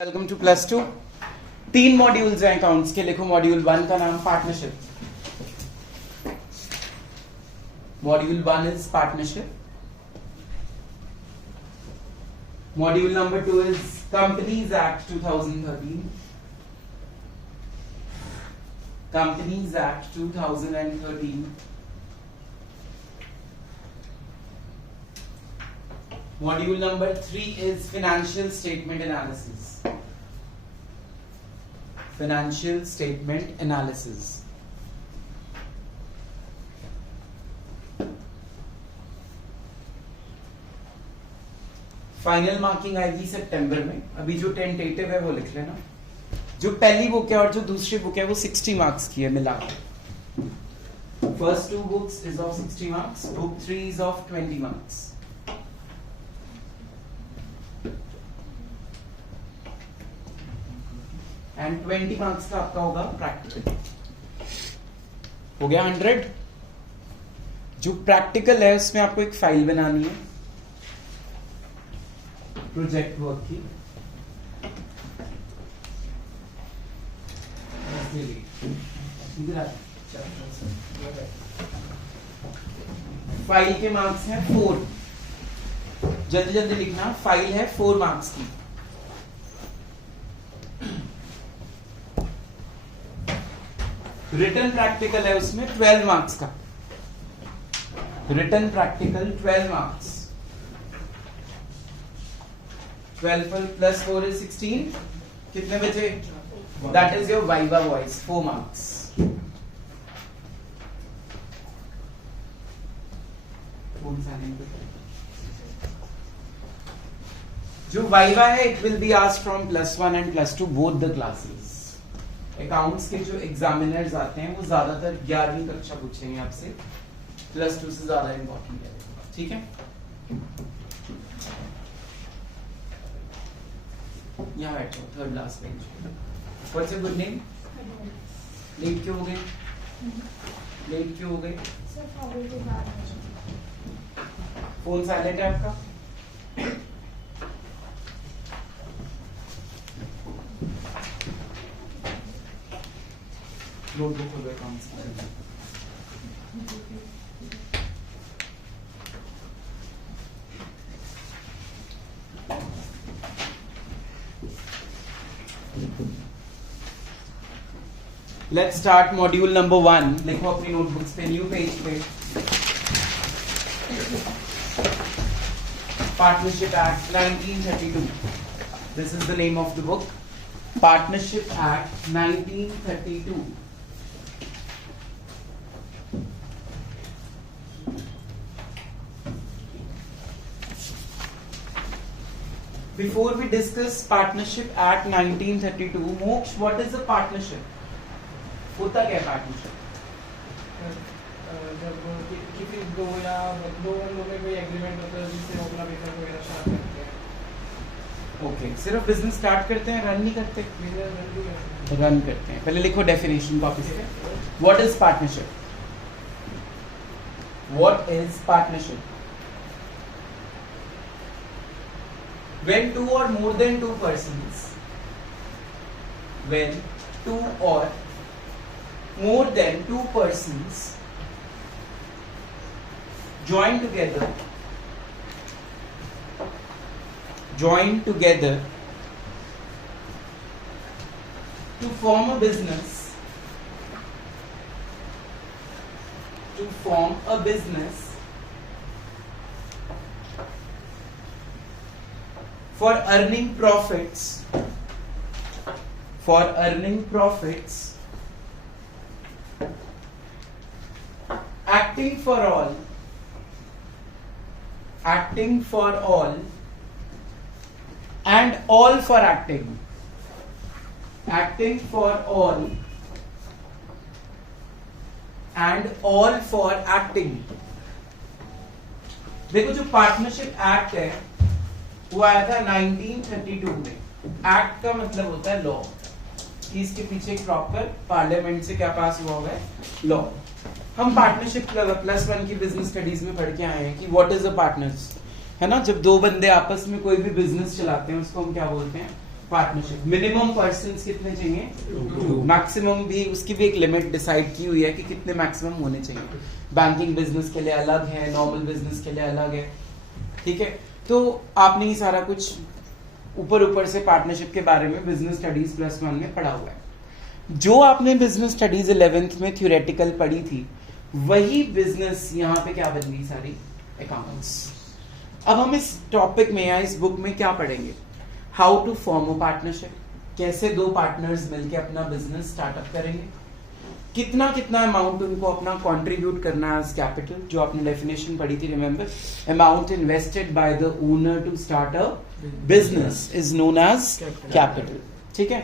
Welcome two plus two. 3 modules हैं accounts के। लिखो मॉड्यूल 1 का नाम partnership. Module 1 is partnership. Module number 2 is companies act 2013। Companies act 2013। Module number 3 is financial statement analysis. Financial statement analysis. Final marking आएगी सितंबर में। अभी जो tentative है वो लिख लेना। जो पहली बुक है और जो दूसरी बुक है वो 60 मार्क्स की है मिला के। First 2 books is of 60 marks, book 3 is of 20 marks. And 20 marks का आपका होगा प्रैक्टिकल। हो गया 100। जो प्रैक्टिकल है उसमें आपको एक फाइल बनानी है प्रोजेक्ट वर्क की। फाइल के मार्क्स हैं 4। जल्दी जल्दी लिखना। फाइल है 4 मार्क्स की। रिटन प्रैक्टिकल है उसमें 12 मार्क्स का। Written practical 12 marks. 12 plus 4 is 16। कितने बचे? That is your viva voce 4 marks. जो वाइवा है it will be asked from +1 and +2 both the classes. Accounts के जो एग्जामिनर्स आते हैं वो ज्यादातर 11वीं कक्षा पूछेंगे आपसे। +2 से ज्यादा इंपॉर्टेंट है। ठीक है, यहाँ बैठो 3rd last page. What's your good name? Late क्यों हो गए? लेट क्यों हो गए? फोन साइलेंट है आपका? नोटबुक हो गए काम से। Let's start module number 1। लिखो अपनी नोटबुक्स पे, न्यू पेज पे। Partnership act 1932। This is the name of the book. Partnership act 1932। Before we discuss Partnership Act 1932, Moksh, what is a partnership? होता क्या है पार्टनरशिप? जब किसी दो या दो बंदों में कोई एग्रीमेंट होता है जिससे वो अपना बिजनेस वगैरह स्टार्ट करते हैं। ओके, सिर्फ बिजनेस स्टार्ट करते हैं, रन नहीं करते? बिजनेस रन करते हैं। पहले लिखो डेफिनेशन कॉपी से। What is partnership? What is partnership? When 2 or more than 2 persons, when 2 or more than 2 persons join together to form a business, for earning profits, acting for all, and all for acting, and all for acting। देखो जो partnership act है वो आया था 1932 में। Act का मतलब होता है लॉ, कि इसके पीछे एक प्रॉपर पार्लियामेंट से क्या पास हुआ है? लॉ। हम पार्टनरशिप +1 की बिजनेस स्टडीज में पढ़ के आए हैं कि व्हाट इज अ पार्टनर्स, है ना। जब दो बंदे आपस में कोई भी बिजनेस चलाते हैं उसको हम क्या बोलते हैं? पार्टनरशिप। मिनिमम पर्सन्स कितने चाहिए, मैक्सिमम भी, उसकी भी एक लिमिट डिसाइड की हुई है कि कितने मैक्सिमम होने चाहिए। बैंकिंग बिजनेस के लिए अलग है, नॉर्मल बिजनेस के लिए अलग है, ठीक है। तो आपने ये सारा कुछ ऊपर से पार्टनरशिप के बारे में बिजनेस स्टडीज +1 में पढ़ा हुआ है। जो आपने बिजनेस स्टडीज 11th में थ्योरेटिकल पढ़ी थी, वही बिजनेस यहाँ पे क्या बन गई, सारी अकाउंट्स। अब हम इस टॉपिक में या इस बुक में क्या पढ़ेंगे, how to form a partnership, कैसे दो पार्टनर्स मिलके अपना बिजनेस स्टार्टअप करेंगे, कितना कितना अमाउंट उनको अपना कंट्रीब्यूट करना है एज कैपिटल, जो आपने डेफिनेशन पढ़ी थी, remember, amount invested by the owner to start a business is known as capital, ठीक है।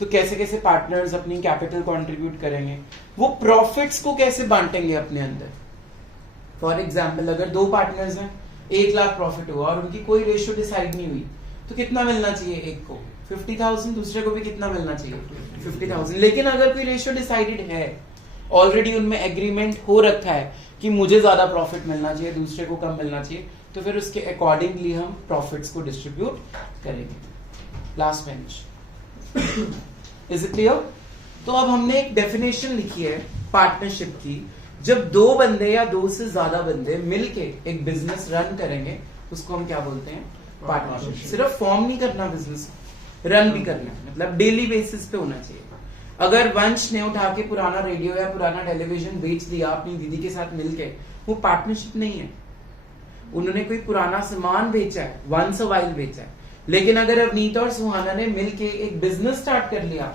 तो कैसे कैसे पार्टनर्स अपनी कैपिटल कंट्रीब्यूट करेंगे, वो प्रॉफिट्स को कैसे बांटेंगे अपने अंदर। फॉर एग्जाम्पल, अगर दो पार्टनर्स हैं, 1 लाख प्रॉफिट हुआ और उनकी कोई रेशियो डिसाइड नहीं हुई, तो कितना मिलना चाहिए, एक को 50,000, दूसरे को भी कितना मिलना चाहिए, 50,000। लेकिन अगर कोई रेशियो डिसाइडेड है, ऑलरेडी उनमें एग्रीमेंट हो रखा है कि मुझे ज्यादा प्रॉफिट मिलना चाहिए, दूसरे को कम मिलना चाहिए, तो फिर उसके अकॉर्डिंगली हम प्रॉफिट्स को डिस्ट्रीब्यूट करेंगे। Last bench, is it clear. तो अब हमने एक डेफिनेशन लिखी है पार्टनरशिप की, जब दो बंदे या दो से ज्यादा बंदे मिलके एक बिजनेस रन करेंगे, उसको हम क्या बोलते हैं, पार्टनरशिप। सिर्फ फॉर्म नहीं करना, बिजनेस रन भी करना है, मतलब डेली बेसिस पे होना चाहिए। अगर वंश ने उठा के पुराना रेडियो या पुराना टेलीविजन बेच दिया अपनी दीदी के साथ मिलके, वो पार्टनरशिप नहीं है। उन्होंने कोई पुराना सामान बेचा है, वंस अ वाइल बेचा है। लेकिन अगर अवनीत और सुहाना ने मिलके एक बिजनेस स्टार्ट कर लिया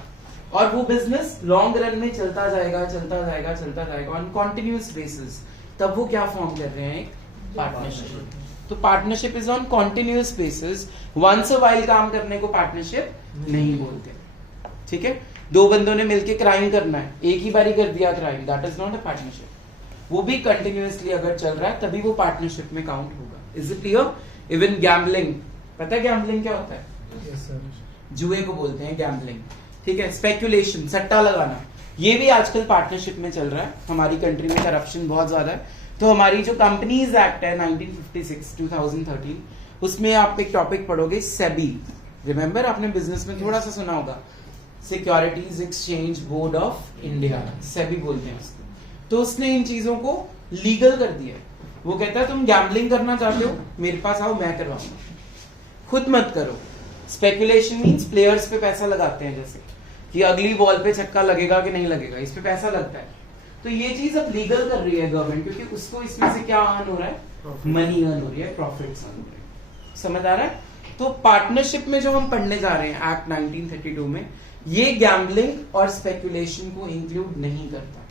और वो बिजनेस लॉन्ग रन में चलता जाएगा ऑन कॉन्टिन्यूअस बेसिस, तब वो क्या फॉर्म कर रहे हैं, एक पार्टनरशिप। तो partnership is on continuous basis, once a while काम करने को पार्टनरशिप नहीं बोलते, ठीक है। दो बंदों ने मिलके क्राइम करना है, एक ही बारी कर दिया crime, that is not a partnership. वो भी कंटिन्यूअसली अगर चल रहा है तभी वो पार्टनरशिप में काउंट होगा। Is it clear. Even gambling, पता है गैम्बलिंग क्या होता है, Yes, sir. जुए को बोलते हैं गैम्बलिंग, ठीक है। स्पेकुलेशन, सट्टा लगाना, ये भी आजकल पार्टनरशिप में चल रहा है। हमारी कंट्री में करप्शन बहुत ज्यादा है, तो हमारी जो कंपनीज एक्ट है 1956 2013, उसमें आप एक टॉपिक पढ़ोगे, सेबी, रिमेंबर, आपने बिजनेस में थोड़ा सा सुना होगा, securities exchange board of India, SEBI बोलते हैं उसको। तो उसने इन चीजों को लीगल कर दिया। वो कहता है तुम गैम्बलिंग करना चाहते हो, मेरे पास आओ, मैं करवाऊंगा, खुद मत करो। स्पेकुलेशन मींस प्लेयर्स पे पैसा लगाते हैं, जैसे कि अगली बॉल पे छक्का लगेगा कि नहीं लगेगा, इस पे पैसा लगता है। तो ये चीज अब लीगल कर रही है गवर्नमेंट, क्योंकि उसको इसमें से क्या अर्न हो रहा है, मनी अर्न हो रही है, प्रॉफिट्स अर्न हो रहे हैं। समझ आ रहा है। तो पार्टनरशिप में जो हम पढ़ने जा रहे हैं एक्ट 1932 में, ये गैम्बलिंग और स्पेकुलेशन को इंक्लूड नहीं करता।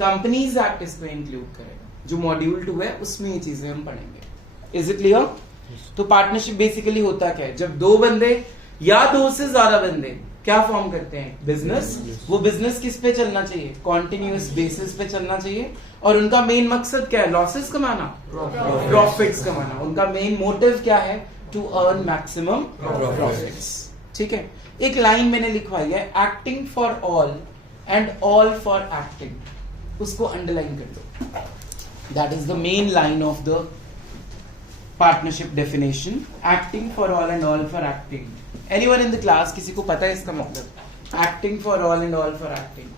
कंपनीज एक्ट इसको इंक्लूड करेगा, जो मॉड्यूल 2 है उसमें ये चीजें हम पढ़ेंगे। Is it clear. तो पार्टनरशिप बेसिकली होता क्या है, जब दो बंदे या दो से ज्यादा बंदे क्या फॉर्म करते हैं, बिजनेस। वो बिजनेस किस पे चलना चाहिए, कॉन्टिन्यूअस बेसिस पे चलना चाहिए, और उनका मेन मकसद क्या है, लॉसेस कमाना, प्रॉफिट्स कमाना। उनका मेन मोटिव क्या है, टू अर्न मैक्सिमम प्रॉफिट्स, ठीक है। एक लाइन मैंने लिखवाई है, acting for all and all for acting, उसको अंडरलाइन कर दो। That is the main line of the partnership definition, acting for all and all for acting. Anyone in the class, किसी को पता है इसका मतलब, acting for all and all for acting.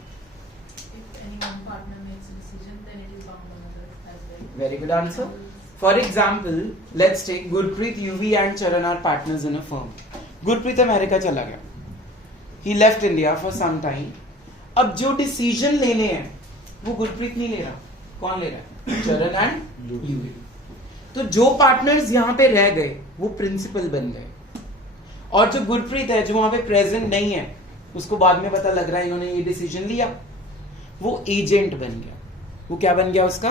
Very good answer. For example, let's take Gurpreet, UV and Charan are partners in a firm. Gurpreet America चला गया, he left India for some time. अब जो decision लेने हैं वो गुरप्रीत नहीं ले रहा, कौन ले रहा है, चरण एंड यूवी। तो जो पार्टनर्स यहाँ पे रह गए वो प्रिंसिपल बन गए, और जो गुरप्रीत है जो वहां पे प्रेजेंट नहीं है, उसको बाद में पता लग रहा है इन्होंने ये डिसीजन लिया, वो एजेंट बन गया। वो क्या बन गया उसका,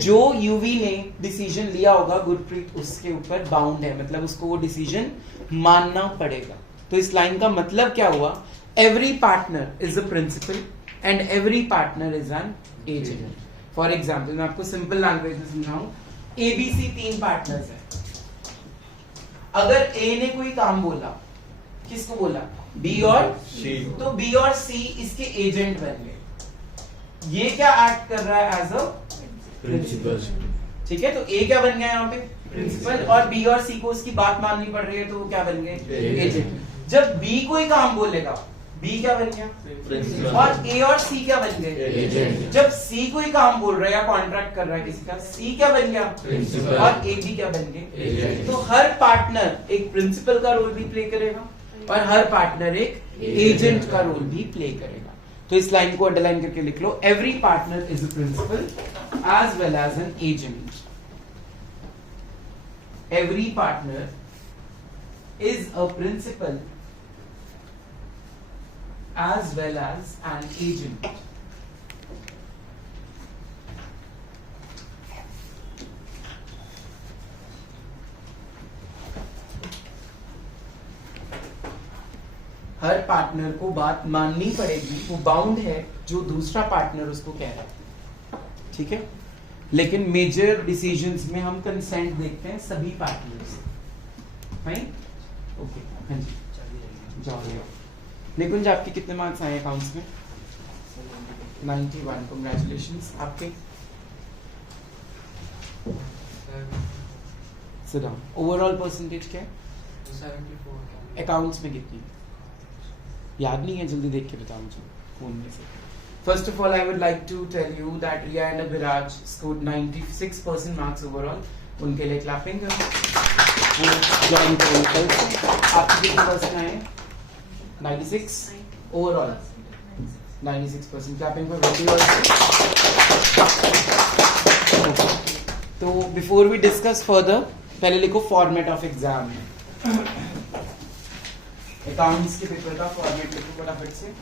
जो यूवी ने डिसीजन लिया होगा गुरप्रीत उसके ऊपर बाउंड है, मतलब उसको वो डिसीजन मानना पड़ेगा। तो इस लाइन का मतलब क्या हुआ, every partner is a principal and every partner is an agent. For example मैं आपको सिंपल लैंग्वेज में समझाऊं, एबीसी 3 पार्टनर्स है। अगर ए ने कोई काम बोला, किसको बोला, बी और सी, तो बी और सी इसके एजेंट बन गए। ये क्या एक्ट कर रहा है, एज अ प्रिंसिपल, ठीक है। तो ए क्या बन गया यहाँ पे, प्रिंसिपल, और बी और सी को उसकी बात माननी पड़ रही है, तो वो क्या बन गए, एजेंट। जब बी कोई काम बोलेगा, बी क्या बन गया, Principal. और ए और सी क्या बन गए, Agent. जब सी कोई काम बोल रहा है या कॉन्ट्रैक्ट कर रहा है किसी का, सी क्या बन गया, Principal. और ए भी क्या बन गए। Agent. तो हर पार्टनर एक प्रिंसिपल का रोल भी प्ले करेगा और हर पार्टनर एक एजेंट का रोल भी प्ले करेगा। तो इस लाइन को अंडरलाइन करके लिख लो, every partner is a principal as well as an agent. Every partner is a principal as well as an agent. हर पार्टनर को बात माननी पड़ेगी, वो बाउंड है जो दूसरा पार्टनर उसको कह रहा है, ठीक है। लेकिन मेजर डिसीजंस में हम कंसेंट देखते हैं सभी पार्टनर्स से, फाइन, ओके, हाँ जी, जाओ। निकुंज आपके कितने मार्क्स आए अकाउंट्स में? 91, कांग्रेचुलेशंस। आपके? Sit down. ओवरऑल परसेंटेज क्या है? 74 अकाउंट्स में कितनी? याद नहीं है, जल्दी देख के बताओ मुझे फोन में से। First of all I would like to tell you that Riya and Viraj scored 96% marks overall. उनके लिए क्लैपिंग करो, वो ज्वाइन करेंगे कल से। आपके कितने परसेंट आए? 96 ओवरऑल, 96%। क्लैपिंग फॉर तो बिफोर वी डिस्कस फर्दर, पहले लिखो फॉर्मेट ऑफ एग्जाम है। अकाउंट्स के पेपर का फॉर्मेट लिखो फटाफट से।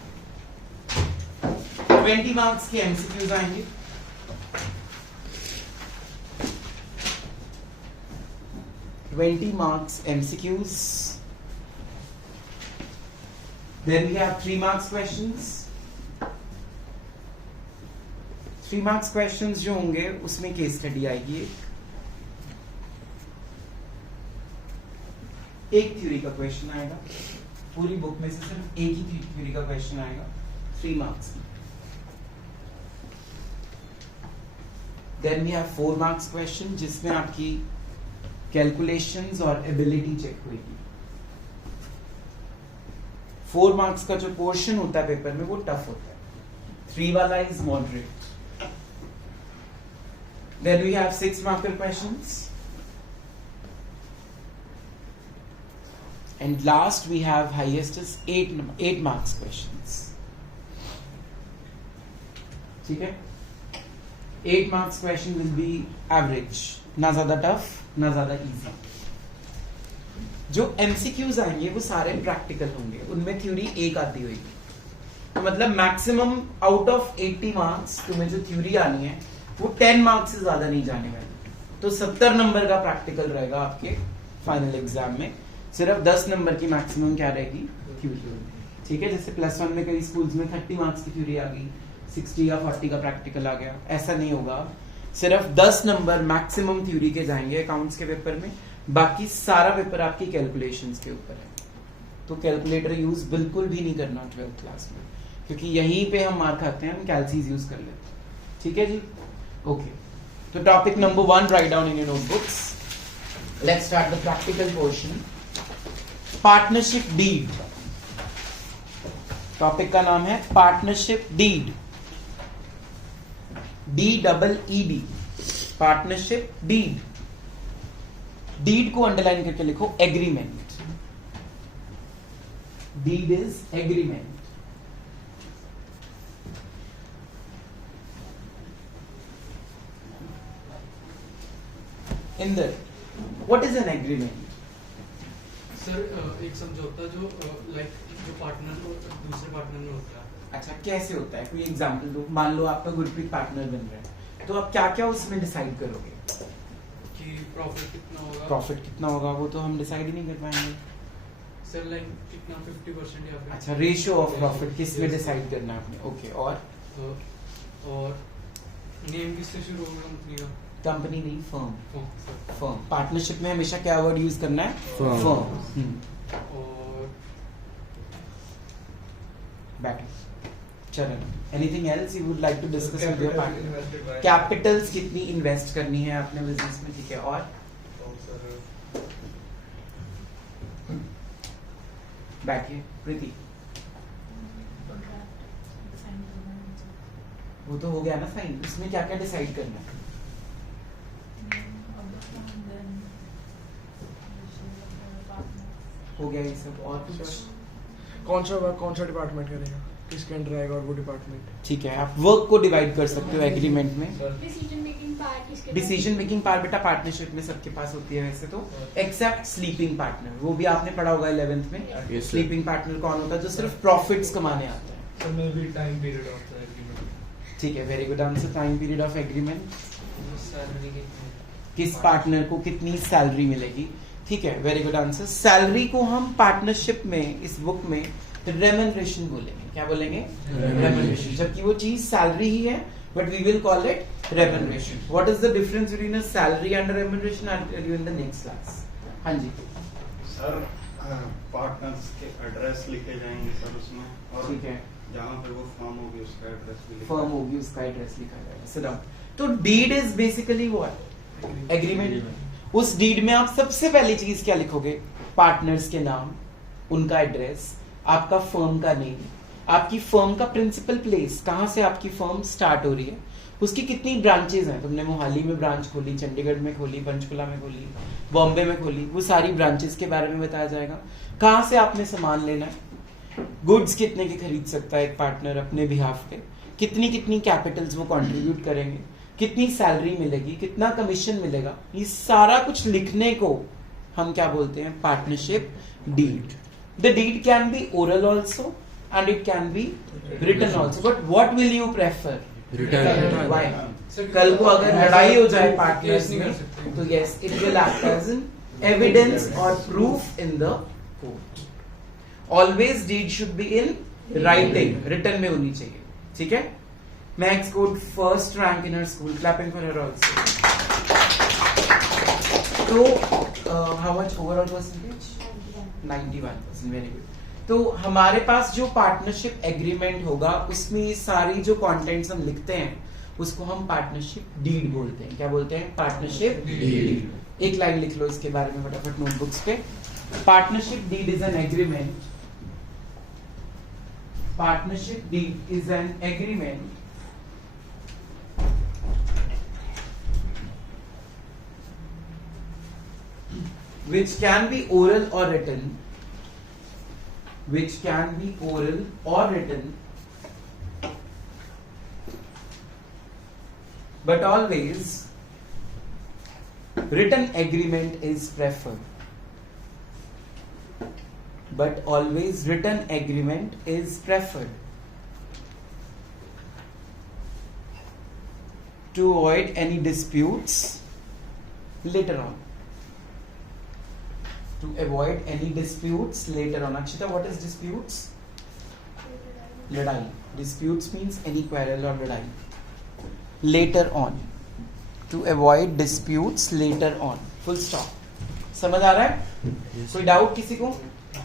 20 मार्क्स के एमसीक्यूज आएंगे। marks MCQs. Then we have 3 marks questions. 3 marks questions जो होंगे उसमें केस स्टडी आएगी। एक थ्योरी का क्वेश्चन आएगा, पूरी बुक में से सिर्फ एक ही थ्योरी का क्वेश्चन आएगा 3 marks में। Then we have 4 marks question जिसमें आपकी कैलकुलेशंस और एबिलिटी चेक होगी। 4 मार्क्स का जो पोर्शन होता है पेपर में वो टफ होता है। 3 वाला is moderate. Then we have 6 marker questions and last we have highest is 8 marks questions. ठीक है, 8 marks question will be average, ना ज्यादा टफ ना ज्यादा इजी। जो एमसीक्यूज आएंगे वो सारे प्रैक्टिकल होंगे, उनमें थ्योरी एक आती होगी। तो मतलब मैक्सिमम आउट ऑफ 80 मार्क्स तुम्हें जो थ्योरी आनी है वो 10 मार्क्स से ज्यादा नहीं जाने वाली। तो 70 नंबर का प्रैक्टिकल रहेगा आपके फाइनल एग्जाम में, सिर्फ 10 नंबर की मैक्सिमम क्या रहेगी, थ्योरी। ठीक है, जैसे +1 में कई स्कूल्स में 30 मार्क्स की थ्योरी आ गई, 60 या 40 का प्रैक्टिकल आ गया। ऐसा नहीं होगा, सिर्फ 10 नंबर मैक्सिमम थ्योरी के जाएंगे अकाउंट्स के पेपर में, बाकी सारा पेपर आपकी कैलकुलेशंस के ऊपर है। तो कैलकुलेटर यूज बिल्कुल भी नहीं करना 12th क्लास में, क्योंकि यहीं पे हम मार्क खाते हैं, हम कैलसीज यूज कर लेते हैं। ठीक है जी, ओके। तो topic number 1 write down in your notebooks. Let's start the practical portion. Partnership deed, topic का नाम है partnership deed, DEED, partnership deed. Deed को अंडरलाइन करके लिखो agreement. Deed is agreement. Inder, what is an agreement? Sir एक समझौता जो like जो पार्टनर और दूसरे पार्टनर में होता है। अच्छा, कैसे होता है? कोई एग्जांपल दो। मान लो आपका गुरप्रीत पार्टनर बन रहा है, तो आप क्या क्या उसमें डिसाइड करोगे? कि प्रॉफिट कितना होगा। प्रॉफिट कितना होगा वो तो हम डिसाइड ही नहीं कर पाएंगे। सर लाइक कितना 50% या फिर। अच्छा, रेशियो ऑफ प्रॉफिट किस में डिसाइड करना है आपने? ओके, और नेम किससे शुरू होगा कंपनी का? कंपनी नहीं, फर्म। Sir firm. पार्टनरशिप में हमेशा क्या वर्ड यूज करना है? Firm. फर्म। और better. Charan, anything else you would like to discuss with your partner? Capitals कितनी इन्वेस्ट करनी है अपने बिजनेस में, ठीक है। और बैठिए प्रीति, वो तो हो गया ना साइन, उसमें क्या क्या डिसाइड करना है? हो गया ये सब, और कुछ? कौन सा वर्क कौन सा डिपार्टमेंट करेगा, किसके अंडर आएगा और वो डिपार्टमेंट? ठीक है, आप वर्क को डिवाइड कर सकते हो एग्रीमेंट में। डिसीजन मेकिंग पार्ट किसके डिसीजन मेकिंग पावर बेटा पार्टनरशिप में सबके पास होती है वैसे तो, एक्सेप्ट स्लीपिंग पार्टनर, वो भी आपने पढ़ा होगा 11th में। Yes, sir. स्लीपिंग पार्टनर कौन होता है? जो सिर्फ प्रॉफिट्स कमाने आता है। Sir may be time period of the agreement. ठीक है, very good answer. Time period of agreement, salary किस पार्टनर को कितनी सैलरी मिलेगी। ठीक है, वेरी गुड आंसर। सैलरी को हम पार्टनरशिप में इस बुक में रेमनरेशन बोलेंगे। क्या बोलेंगे? रेमनरेशन। जबकि वो चीज सैलरी ही है, but we will call it remuneration. What is the difference between a salary and remuneration? I will tell you in the next class. हाँ जी सर, पार्टनर्स के एड्रेस लिखे जाएंगे सर उसमें, और ठीक है, जहाँ पे वो फर्म होगी उसका एड्रेस भी लिखा फर्म होगी उसका एड्रेस लिखा जाएगा। Sit down. तो deed is basically what? Agreement. उस डीड में आप सबसे पहली चीज क्या लिखोगे? पार्टनर्स के नाम, उनका एड्रेस, आपका फर्म का नेम, आपकी फर्म का प्रिंसिपल प्लेस, कहां से आपकी फर्म स्टार्ट हो रही है, उसकी कितनी ब्रांचेज हैं। तुमने मोहाली में ब्रांच खोली, चंडीगढ़ में खोली, पंचकुला में खोली, बॉम्बे में खोली, वो सारी ब्रांचेस के बारे में बताया जाएगा। कहां से आपने सामान लेना है, गुड्स कितने के खरीद सकता है एक पार्टनर अपने बिहाफ पे, कितनी कितनी कैपिटल्स वो कंट्रीब्यूट करेंगे, कितनी सैलरी मिलेगी, कितना कमीशन मिलेगा, ये सारा कुछ लिखने को हम क्या बोलते हैं? Partnership deed. The deed can be oral also and it can be written also, but what will you prefer? Written. Why? कल को अगर लड़ाई हो जाए पार्टनर्स में तो yes, it will act as an evidence or proof in the court. Always deed should be in writing, written में होनी चाहिए। ठीक है? Max scored first rank in her school. Clapping for her also. So how much overall percentage? 91%. Very good. तो हमारे पास जो partnership agreement होगा उसमें ये सारी जो कंटेंट्स हम लिखते हैं उसको हम पार्टनरशिप डीड बोलते हैं। क्या बोलते हैं? Partnership deed. एक लाइन लिख लो इसके बारे में फटाफट नोटबुक्स पे। Partnership deed is an agreement. Partnership deed is an agreement which can be oral or written, which can be oral or written, but always written agreement is preferred. But always written agreement is preferred to avoid any disputes later on. To avoid any disputes later on. Akshita, what is disputes? Ladai. Disputes means any quarrel or ladai. Later on. To avoid disputes later on. Full stop. समझ आ रहा है? कोई doubt किसी को?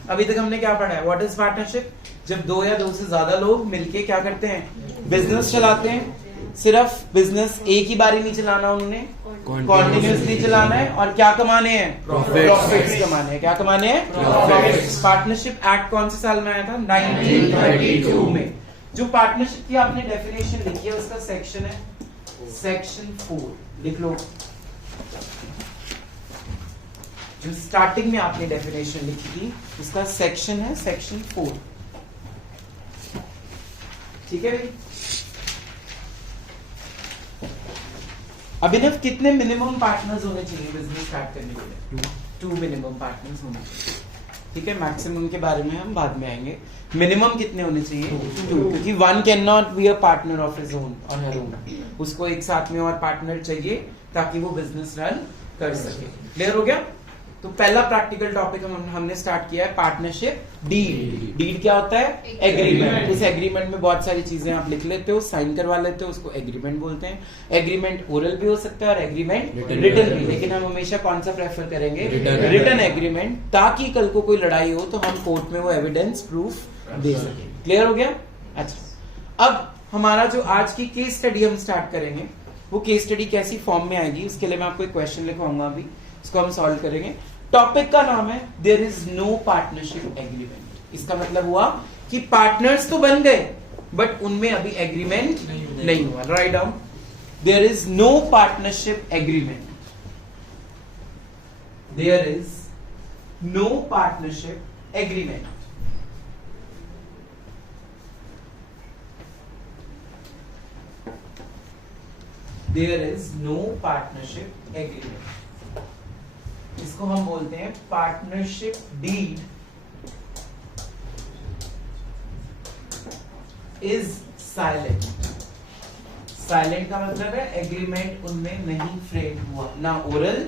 अभी तक हमने क्या पढ़ा है? What is partnership? जब दो या दो से ज्यादा लोग मिलके क्या करते हैं? बिजनेस चलाते हैं। सिर्फ बिजनेस एक ही बारी नहीं चलाना, उन्होंने कॉन्टिन्यूसली चलाना है और क्या कमाने हैं? प्रॉफिट्स कमाने हैं। क्या कमाने हैं? प्रॉफिट्स। पार्टनरशिप एक्ट कौन से साल में आया था? 1932 में। जो पार्टनरशिप की आपने डेफिनेशन लिखी है उसका सेक्शन है सेक्शन 4। लिख लो। जो स्टार्टिंग में आपने डेफिनेशन लिखी थी उसका सेक्शन है सेक्शन 4। ठीक है भाई? अभिनव, कितने मिनिमम पार्टनर्स होने चाहिए बिजनेस स्टार्ट करने के लिए? 2 मिनिमम पार्टनर्स होने चाहिए। ठीक है, मैक्सिमम के बारे में हम बाद में आएंगे। मिनिमम कितने होने चाहिए? 2, क्योंकि 1 can not be a partner of his own और हर ओन। उसको एक साथ में और पार्टनर चाहिए ताकि वो बिजनेस रन कर सके। क्लियर हो गया? तो पहला प्रैक्टिकल टॉपिक हमने स्टार्ट किया है पार्टनरशिप डीड। डीड क्या होता है? एग्रीमेंट। इस एग्रीमेंट में बहुत सारी चीजें आप लिख लेते हो, साइन करवा लेते हो, उसको एग्रीमेंट बोलते हैं। एग्रीमेंट ओरल भी हो सकता है और एग्रीमेंट रिटन भी, लेकिन हम हमेशा कौन सा प्रेफर करेंगे? रिटन एग्रीमेंट, ताकि कल को कोई लड़ाई हो तो हम कोर्ट में वो एविडेंस प्रूफ दे सके। क्लियर हो गया? अच्छा, अब हमारा जो आज की केस स्टडी हम स्टार्ट करेंगे वो केस स्टडी कैसी फॉर्म में आएगी उसके लिए मैं आपको एक क्वेश्चन लिखवाऊंगा, अभी उसको हम सॉल्व करेंगे। टॉपिक का नाम है there is no partnership agreement. इसका मतलब हुआ कि पार्टनर्स तो बन गए बट उनमें अभी एग्रीमेंट नहीं हुआ. Write down. There is no partnership agreement. There is no partnership agreement. There is no partnership agreement. इसको हम बोलते हैं partnership deed is silent. Silent का मतलब है एग्रीमेंट उनमें नहीं फ्रेम हुआ, ना ओरल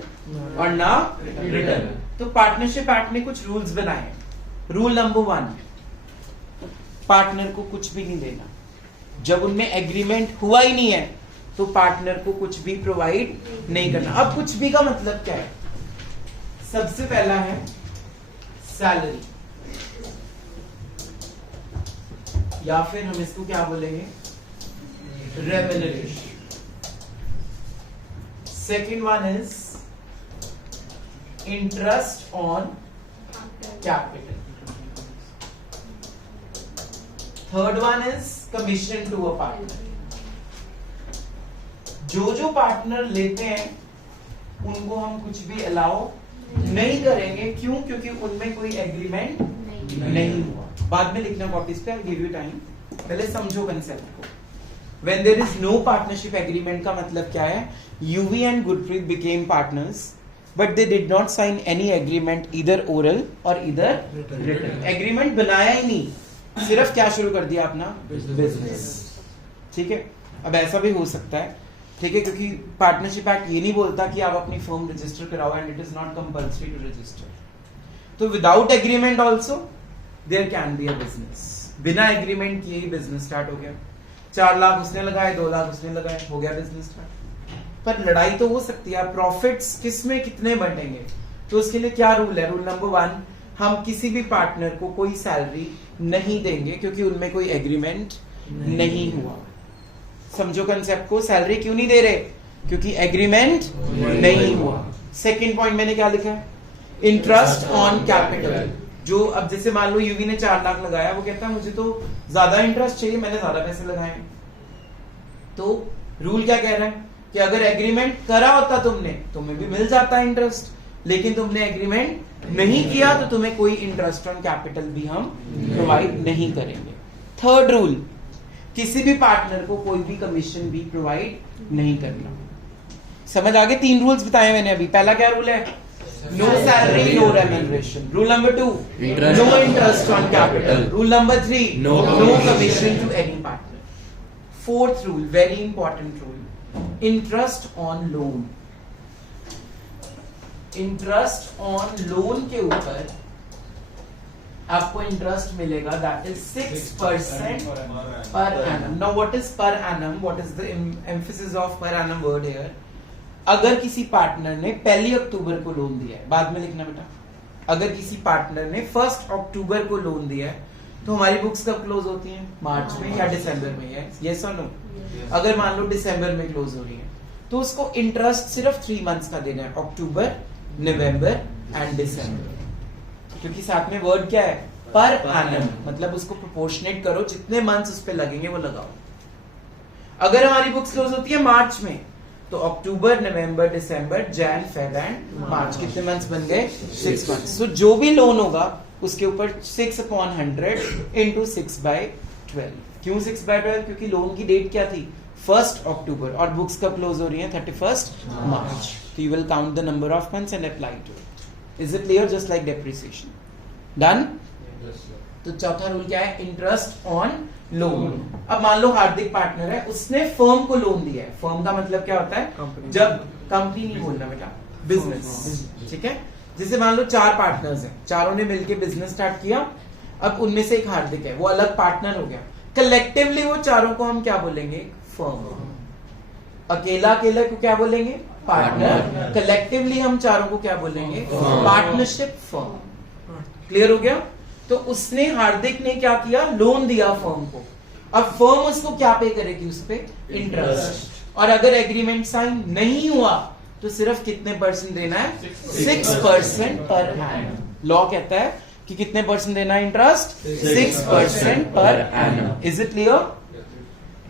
और ना रिटन. तो पार्टनरशिप एक्ट ने कुछ रूल्स बनाए. रूल नंबर 1, पार्टनर को कुछ भी नहीं देना. जब उनमें एग्रीमेंट हुआ ही नहीं है तो पार्टनर को कुछ भी प्रोवाइड नहीं करना. अब कुछ भी का मतलब क्या है? सबसे पहला है सैलरी, या फिर हम इसको क्या बोलेंगे, remuneration. Second one is interest on capital. Third one is commission to a partner. जो पार्टनर लेते हैं उनको हम कुछ भी अलाउ नहीं करेंगे. क्यों? क्योंकि उनमें कोई एग्रीमेंट नहीं हुआ. बाद में लिखना कॉपीज पे, आई गिव यू टाइम. पहले समझो कंसेप्ट को. When there is no partnership agreement का मतलब क्या है? Yuvi and Gurpreet became partners but they did not sign any agreement, इधर ओरल और इधर रिटन. एग्रीमेंट बनाया ही नहीं, सिर्फ क्या शुरू कर दिया अपना बिजनेस. ठीक है. अब ऐसा भी हो सकता है, ठीक है, क्योंकि पार्टनरशिप एक्ट ये नहीं बोलता कि आप अपनी फर्म रजिस्टर कराओ and it is not compulsory to register. तो without agreement also there can be a business. बिना एग्रीमेंट किए ही बिजनेस स्टार्ट हो गया. 4 लाख उसने लगाए, 2 लाख उसने लगाए, हो गया बिजनेस स्टार्ट. पर लड़ाई तो हो सकती है, प्रॉफिट्स किसमें कितने बंटेंगे. तो उसके लिए क्या रूल है? रूल नंबर 1, हम किसी भी पार्टनर को कोई सैलरी नहीं देंगे क्योंकि उनमें कोई एग्रीमेंट नहीं हुआ. समझो कंसेप्ट को. सैलरी क्यों नहीं दे रहे? क्योंकि एग्रीमेंट नहीं हुआ. सेकंड पॉइंट मैंने क्या लिखा है? Interest on capital. जो अब जैसे मान लो यूवी ने 4 लाख लगाया, वो कहता है मुझे तो ज्यादा इंटरेस्ट चाहिए, मैंने ज्यादा पैसे लगाए. तो रूल क्या कह रहा है कि अगर एग्रीमेंट करा होता तुमने, तुम्हें भी मिल जाता है इंटरेस्ट, लेकिन तुमने एग्रीमेंट नहीं किया तो तुम्हें कोई इंटरेस्ट ऑन कैपिटल भी हम प्रोवाइड नहीं करेंगे. थर्ड रूल, किसी भी पार्टनर को कोई भी कमीशन भी प्रोवाइड नहीं करना. समझ आगे? 3 रूल्स बताए मैंने अभी. पहला क्या रूल है? No salary, no remuneration. Rule number 2, no interest on capital. Rule number 3, no commission to any partner. Fourth rule, very important rule, interest on loan. Interest on loan के ऊपर आपको इंटरेस्ट मिलेगा, that is 6% per annum. Now what is per annum? What is the emphasis of per annum word here? अगर किसी partner ने 1 अक्टूबर को loan दिया है, बाद में लिखना बेटा, अगर किसी पार्टनर ने 1 अक्टूबर को लोन दिया है तो हमारी बुक्स कब क्लोज होती हैं? मार्च में या दिसंबर में? है यस और नो? अगर मान लो दिसंबर में क्लोज हो रही है तो उसको इंटरेस्ट सिर्फ 3 मंथ्स का देना है, अक्टूबर, नवंबर एंड दिसंबर. क्योंकि साथ में वर्ड क्या है? Per annum. मतलब उसको प्रोपोर्शनेट करो, जितने मंथ्स उस पे लगेंगे वो लगाओ. अगर हमारी बुक्स क्लोज होती है मार्च में तो अक्टूबर, नवंबर, दिसंबर, जैन, फेब एंड मार्च, कितने मंथ्स बन गए? 6 मंथ्स. तो जो भी लोन होगा उसके ऊपर 6/100 इंटू 6/12. क्यों 6/12? क्योंकि लोन की डेट क्या थी? 1 अक्टूबर और बुक्स कब क्लोज हो रही हैं? 31 मार्च. तो you will count the number of months and apply to it. Is it clear? Just like depreciation. Done? तो चौथा रूल क्या है? Interest on loan. अब मान लो हार्दिक पार्टनर है, उसने फर्म को लोन दिया है. फर्म का मतलब क्या होता है? जब कंपनी नहीं बोलना बेटा, बिजनेस. ठीक है. जैसे मान लो 4 पार्टनर्स हैं, चारों ने मिलकर बिजनेस स्टार्ट किया. अब उनमें से एक हार्दिक है, वो अलग पार्टनर हो गया. कलेक्टिवली वो चारों को हम क्या बोलेंगे? फर्म. अकेला को क्या बोलेंगे? पार्टनर. कलेक्टिवली हम चारों को क्या बोलेंगे? Partnership firm. क्लियर हो गया? तो उसने, हार्दिक ने क्या किया? लोन दिया फर्म को. अब फर्म उसको क्या पे करेगी? उस पे इंटरेस्ट. और अगर एग्रीमेंट साइन नहीं हुआ तो सिर्फ कितने % देना है? 6% पर एनम. लॉ कहता है कि कितने परसेंट देना है interest? 6% per annum. Is it clear?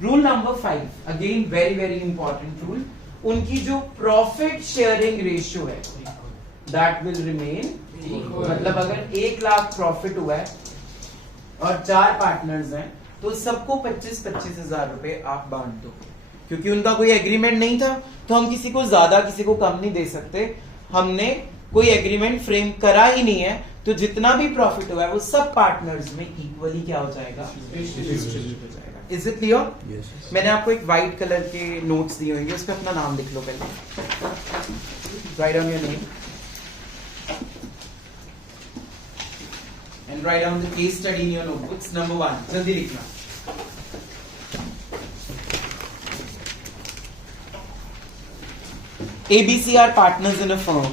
Rule number 5, again very very important rule, उनकी जो प्रॉफिट शेयरिंग रेशियो है दैट विल रिमेन, मतलब अगर 1 लाख प्रॉफिट हुआ है और 4 पार्टनर्स हैं तो सबको 25-25 हजार रुपए आप बांट दो, क्योंकि उनका कोई एग्रीमेंट नहीं था तो हम किसी को ज्यादा किसी को कम नहीं दे सकते। हमने कोई एग्रीमेंट फ्रेम करा ही नहीं है, तो जितना भी प्रॉफिट हुआ है वो सब पार्टनर्स में इक्वली क्या हो जाएगा? डिस्ट्रीब्यूट हो जाएगा। Is it clear? मैंने आपको एक व्हाइट कलर के नोट्स दिए होंगे, उस पर अपना नाम लिख लो पहले, write down your name and write down the case study in your notebooks. Number 1 जल्दी लिखना। ABC are partners in a firm.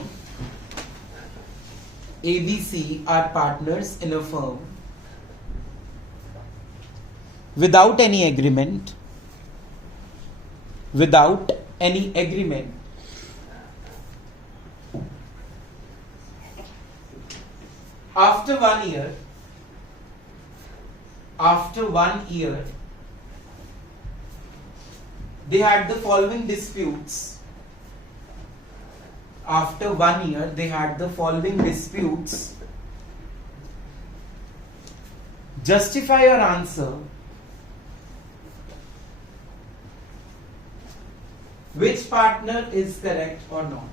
ABC are partners in a firm without any agreement. Without any agreement. After 1 year, they had the following disputes. After 1 year, they had the following disputes. Justify your answer. Which partner is correct or not?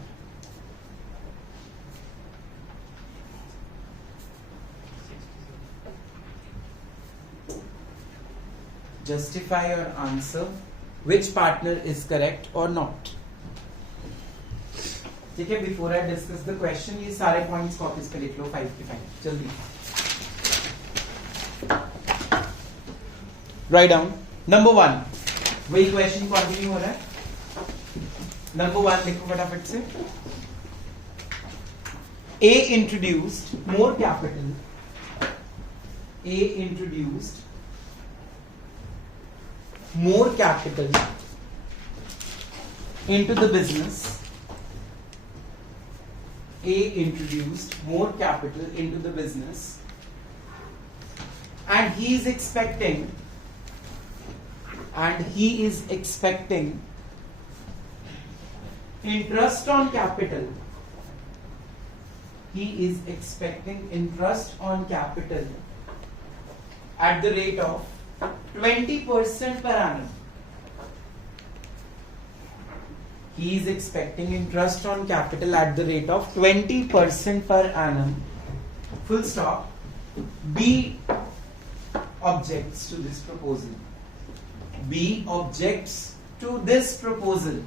Justify your answer. Which partner is correct or not? ठीक है, before I discuss the question ये सारे points copies पे लिख लो 5 के 5 जल्दी। Write down. Number 1, वही question continue हो रहा है। नंबर 1 लिखो फटाफट से। A introduced more capital. A introduced more capital into the business. A introduced more capital into the business, and he is expecting interest on capital. He is expecting interest on capital at the rate of 20% per annum. He is expecting interest on capital at the rate of 20% per annum. Full stop. B objects to this proposal. B objects to this proposal.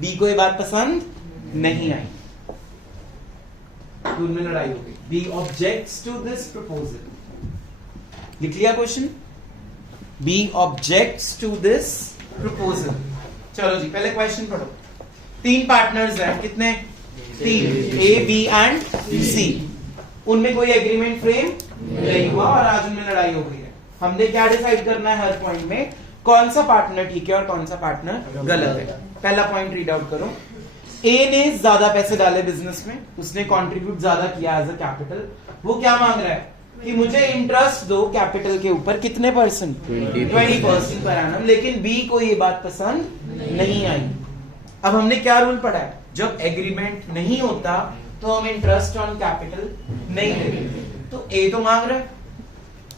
B को ये बात पसंद नहीं आई, तो उनमें लड़ाई हो गई। B objects to this proposal. लिख लिया question? B objects to this proposal. चलो जी पहले क्वेश्चन पढ़ो। 3 पार्टनर्स हैं, कितने? 3, A, B एंड C। उनमें कोई एग्रीमेंट फ्रेम नहीं हुआ और आज उनमें लड़ाई हो गई है। हमने क्या डिसाइड करना है हर पॉइंट में? कौन सा पार्टनर ठीक है और कौन सा पार्टनर गलत है। पहला पॉइंट रीड आउट करो। A ने ज्यादा पैसे डाले बिजनेस में, उसने कंट्रीब्यूट ज्यादा किया एज अ कैपिटल। वो क्या मांग रहा है कि मुझे इंटरेस्ट दो कैपिटल के ऊपर, कितने परसेंट? 20% per annum. लेकिन बी को ये बात पसंद नहीं आई। अब हमने क्या रूल पढ़ा है? जब एग्रीमेंट नहीं होता तो हम इंटरेस्ट ऑन कैपिटल नहीं देते। तो ए तो मांग रहा है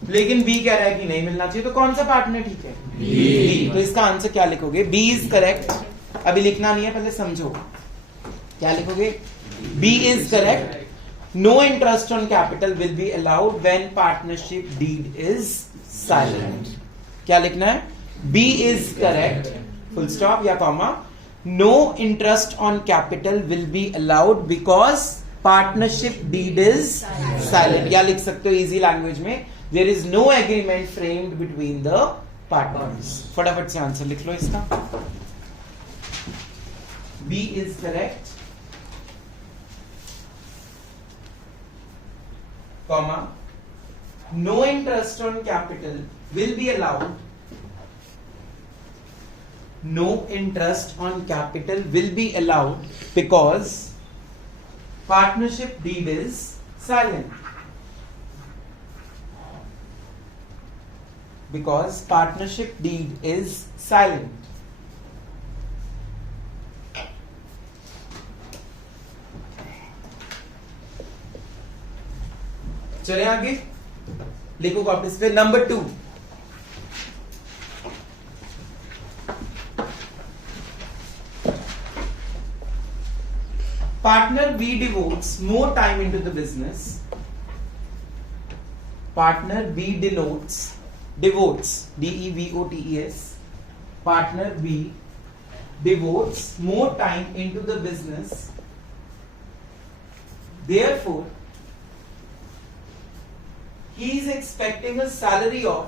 लेकिन बी कह रहा है कि नहीं मिलना चाहिए, तो कौन सा पार्टनर ठीक है? बी। तो इसका आंसर क्या लिखोगे? B is correct. अभी लिखना नहीं है, पहले समझो क्या लिखोगे। B is correct. No interest on capital will be allowed when partnership deed is silent. क्या लिखना है? B is correct. Full stop या comma. No interest on capital will be allowed because partnership deed is silent. या लिख सकते हो easy language में, there is no agreement framed between the partners. फटाफट से आंसर लिख लो इसका। B is correct. Comma, no interest on capital will be allowed. No interest on capital will be allowed because partnership deed is silent. Because partnership deed is silent. चले आगे, लिखो copies पे। Number 2, partner B devotes more time into the business. Partner B devotes, D-E-V-O-T-E-S. Partner B devotes more time into the business. Therefore, he is expecting a salary of.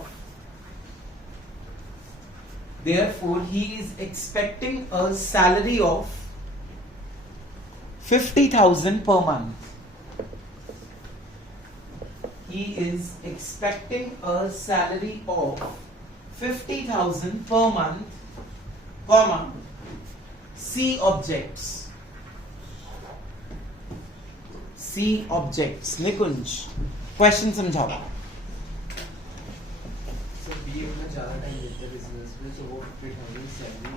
Therefore, he is expecting a salary of 50,000 per month. He is expecting a salary of 50,000 per month, comma, C objects. C objects. Nikunj, question समझाओ। Sir BA में ज्यादा time देते हैं business में, तो वो 50,000 salary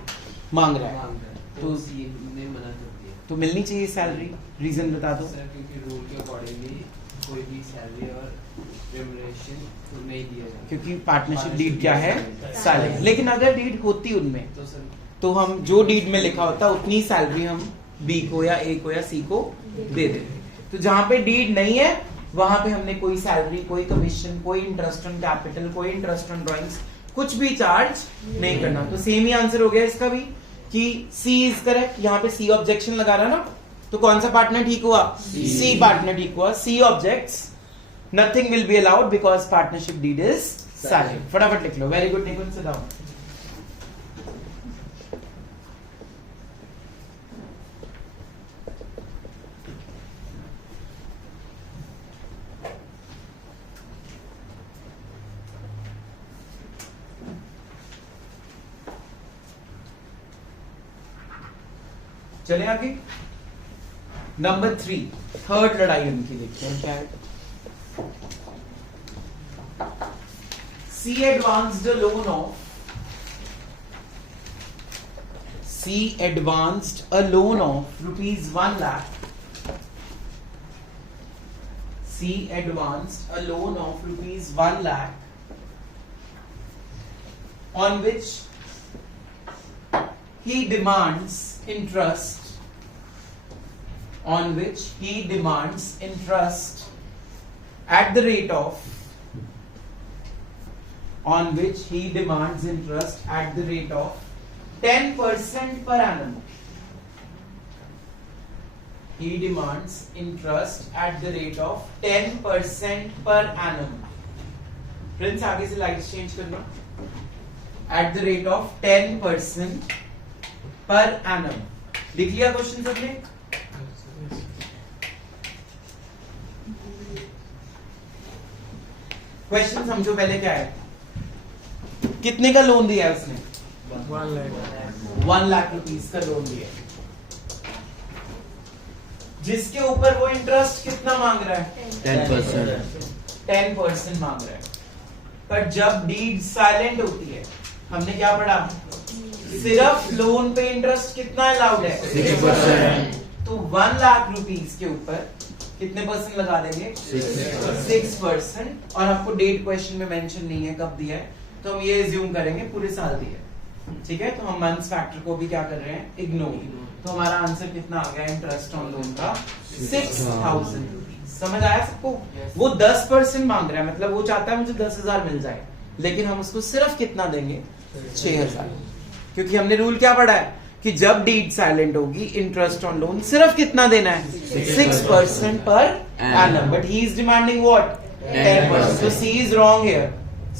मांग रहा है, मांग रहा है, तो तो सीए ने मना कर दिया। तो मिलनी चाहिए सैलरी। रीजन बता दो। सर क्योंकि रूल के अकॉर्डिंगली कोई भी सैलरी और रेम्युनरेशन तो नहीं दिया जाता, क्योंकि पार्टनरशिप डीड क्या है? सैलरी। लेकिन अगर डीड होती उनमें, तो सर तो हम जो डीड में लिखा होता उतनी सैलरी हम बी को या ए को या सी को दे देते। तो जहां पे डीड नहीं है वहां पे हमने कोई सैलरी, कोई कमीशन, कोई इंटरेस्ट ऑन कैपिटल, कोई इंटरेस्ट ऑन ड्राइंग्स, कुछ भी चार्ज नहीं करना। तो सेम ही आंसर हो गया इसका भी कि सी इज करेक्ट। यहाँ पे सी ऑब्जेक्शन लगा रहा ना, तो कौन सा पार्टनर ठीक हुआ? सी पार्टनर ठीक हुआ। C objects, nothing will be allowed because partnership deed is silent. फटाफट लिख लो। Very good Nikunj, sit down. चले आगे। नंबर 3, थर्ड लड़ाई उनकी देखते हैं क्या है। C advanced a loan of rupees 1 lakh. C advanced a loan of rupees 1 lakh on which he demands interest at the rate of 10% per annum. He demands interest at the rate of 10% per annum. Prince आगे से light change करना। At the rate of 10% per annum. लिख लिया question सबने? Question समझो पहले क्या है। कितने का लोन दिया है उसने? 1 लाख रुपीस का लोन दिया है, जिसके ऊपर वो इंटरेस्ट कितना मांग रहा है? 10% मांग रहा है। पर जब डीड साइलेंट होती है, हमने क्या पढ़ा? सिर्फ लोन पे इंटरेस्ट कितना अलाउड है? 6%। तो 1 लाख रुपीस के ऊपर कितने परसेंट लगा देंगे? 6%। और आपको डेट क्वेश्चन में मेंशन नहीं है कब दिया है, तो हम ये एज्यूम करेंगे पूरे साल दिया है। ठीक है, तो हम मंथ्स फैक्टर को भी क्या कर रहे हैं? इग्नोर। तो हमारा आंसर कितना आ गया इंटरेस्ट ऑन लोन का? 6,000 रुपीज। समझ आया सबको? वो 10% मांग रहा है, मतलब वो चाहता है मुझे 10,000 मिल जाए, लेकिन हम उसको सिर्फ कितना देंगे? 6,000। क्योंकि हमने रूल क्या पढ़ा है कि जब डीड साइलेंट होगी इंटरेस्ट ऑन लोन सिर्फ कितना देना है? 6% per annum. But he is demanding what? 10%. So C is wrong here.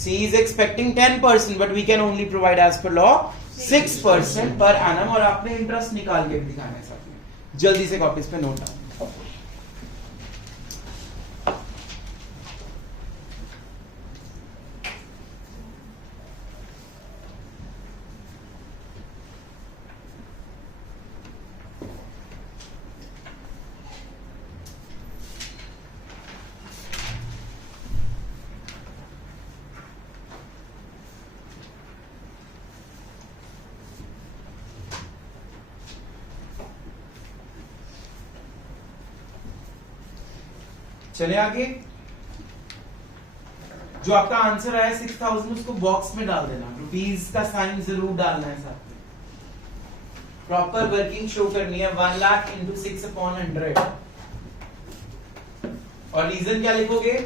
C is expecting 10%, but we can only provide as per law 6% per annum. और आपने इंटरेस्ट निकाल के भी दिखाना है साथ में। जल्दी से कॉपीज पे नोट डाउन। चले आगे। जो आपका आंसर आया 6000 उसको बॉक्स में डाल देना, रुपीस का साइन जरूर डालना है साथ में। प्रॉपर वर्किंग शो करनी है, 1 लाख इंटू 6/100। और रीजन क्या लिखोगे?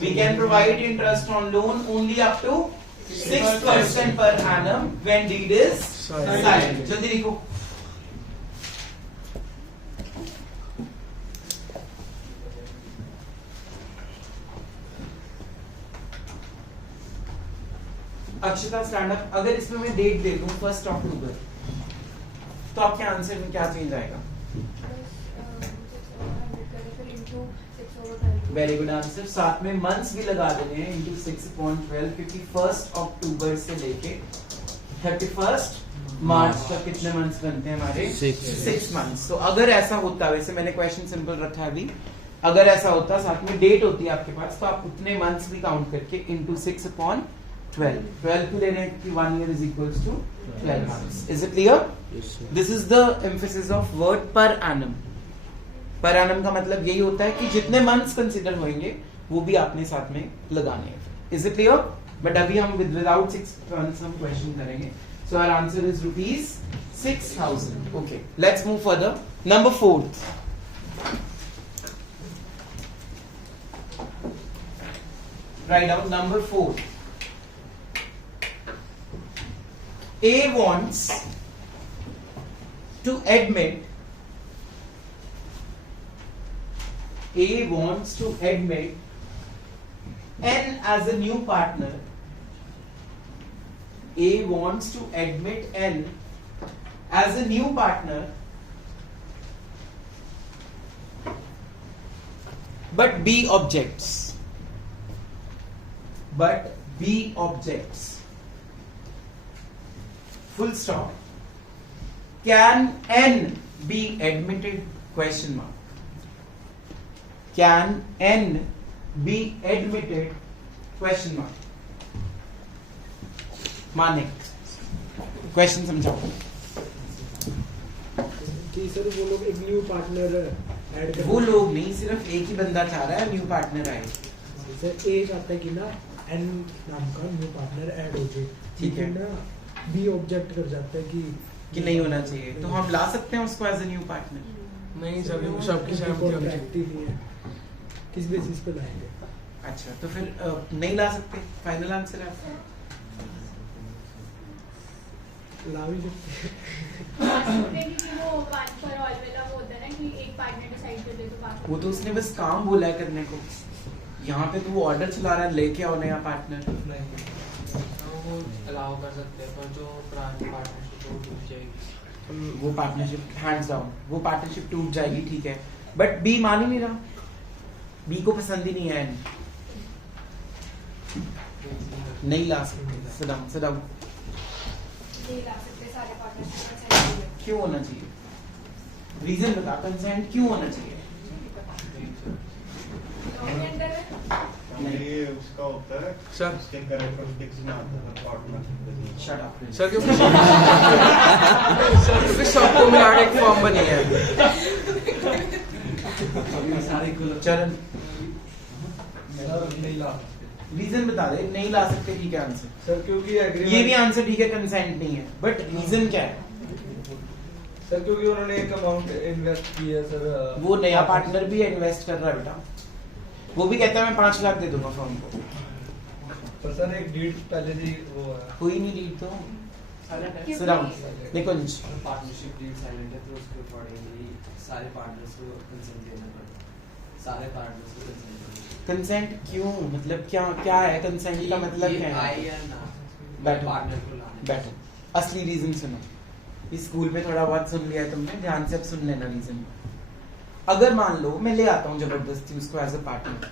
We can provide interest on loan only up to 6% per annum when deed is silent. जल्दी लिखो। अक्षता स्टैंड अप। अगर इसमें मैं डेट दे दूं 1 अक्टूबर, तो आपके आंसर में क्या चेंज आएगा? Very good answer. साथ में मंथ्स भी लगा देने हैं इंटू 6/12, क्योंकि 1 अक्टूबर से लेके 31 मार्च तक कितने मंथ्स बनते हैं हमारे? 6 मंथ्स। तो अगर ऐसा होता, वैसे मैंने क्वेश्चन सिंपल रखा है अभी, अगर ऐसा होता साथ में डेट होती है आपके पास, तो आप उतने मंथ्स भी काउंट करके इंटू 6/12 12 क्यों ले रहे हैं? क्योंकि 1 year is equals to 12 months. Is it clear? This is the emphasis of word per annum. Per annum का मतलब यही होता है कि जितने मंथ्स कंसिडर होंगे वो भी आपने साथ में लगाने हैं। Is it clear? But अभी हम without 6 months हम क्वेश्चन करेंगे. So our answer is rupees 6000. Okay, let's move further. Number 4. Write down number 4. A wants to admit N as a new partner. A wants to admit N as a new partner, but B objects. Full stop. Can N be admitted? Question mark. Can N be admitted? Question mark. Manik, question समझाओ। कि sir वो लोग एक new partner add कर, वो लोग नहीं, सिर्फ एक ही बंदा चाह रहा है न्यू पार्टनर आए। सर ए चाहता है कि ना एन नाम का न्यू पार्टनर ऐड हो जाए, ठीक है ना बी ऑब्जेक्ट कर जाता है कि नहीं होना चाहिए, तो हम ला सकते हैं उसको एज ए न्यू पार्टनर। नहीं सर, सबकी सहमति होनी चाहिए। किस बेसिस पे लाएंगे? अच्छा, तो फिर नहीं ला सकते, फाइनल आंसर है ला भी सकते वो वन फॉर ऑल वाला वो होता है ना कि एक पार्टनर डिसाइड कर दे तो बाकी वो तो उसने बस काम बोला है करने को। यहाँ पे तो वो ऑर्डर चला रहा है, लेके आओ नया पार्टनर। वो अलाउ कर सकते हैं, पर जो पुरानी पार्टनरशिप वो टूट जाएगी। वो पार्टनरशिप हैंड्स डाउन, वो पार्टनरशिप टूट जाएगी, ठीक है। बट बी मान ही नहीं रहा, बी को पसंद ही नहीं है, नहीं ला सकते। सदाम सदाम नहीं ला सकते सारे पार्टनरशिप। क्यों होना चाहिए? रीजन बता, कंसेंट क्यों होना चाहिए? ये उसका होता है सर, उसके कैरेक्टरिस्टिक्स में आता है पार्टनरशिप। शट अप सर क्योंकि सबको मिला के एक फॉर्म बनी है। चरण नहीं ला रीजन बता दे, नहीं ला सकते, ठीक है आंसर। सर क्योंकि ये भी आंसर ठीक है, कंसेंट नहीं है, बट रीजन क्या है? सर क्योंकि उन्होंने एक अमाउंट इन्वेस्ट किया सर। वो नया पार्टनर भी इन्वेस्ट कर रहा है बेटा, वो भी कहता है मैं 5 लाख दे दूंगा फर्म को। पर सर एक डीड पहले से वो कोई नहीं लीड तो सलाम देखो जी। पार्टनरशिप डील साइलेंट है, तो उसके अकॉर्डिंगली सारे पार्टनर्स को कंसेंट देना पड़ेगा। सारे पार्टनर्स को कंसेंट देना। कंसेंट क्यों, मतलब क्या क्या है कंसेंट का मतलब क्या है? आई या ना बैठो पार्टनर को लाना। बैठो, असली रीजन सुनो। इस स्कूल में थोड़ा बहुत सुन लिया है तुमने, ध्यान से अब सुन लेना रीजन। अगर मान लो मैं ले आता हूँ जबरदस्ती उसको एज अ पार्टनर,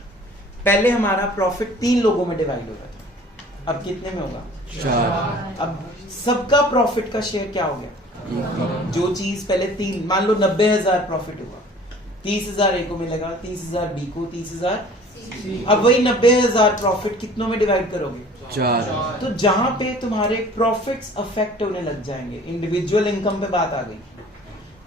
पहले हमारा प्रॉफिट 3 लोगों में डिवाइड होता था, अब कितने में होगा? 4। अब सबका प्रॉफिट का शेयर क्या हो गया? जो चीज पहले 3, मान लो 90,000 प्रॉफिट हुआ, 30,000 ए को मिलेगा, 30,000 बी को, 30,000 अब वही 90,000 प्रॉफिट कितनों में डिवाइड करोगे? 4। तो जहां पे तुम्हारे प्रॉफिट्स अफेक्ट होने लग जाएंगे, इंडिविजुअल इनकम पे बात आ गई,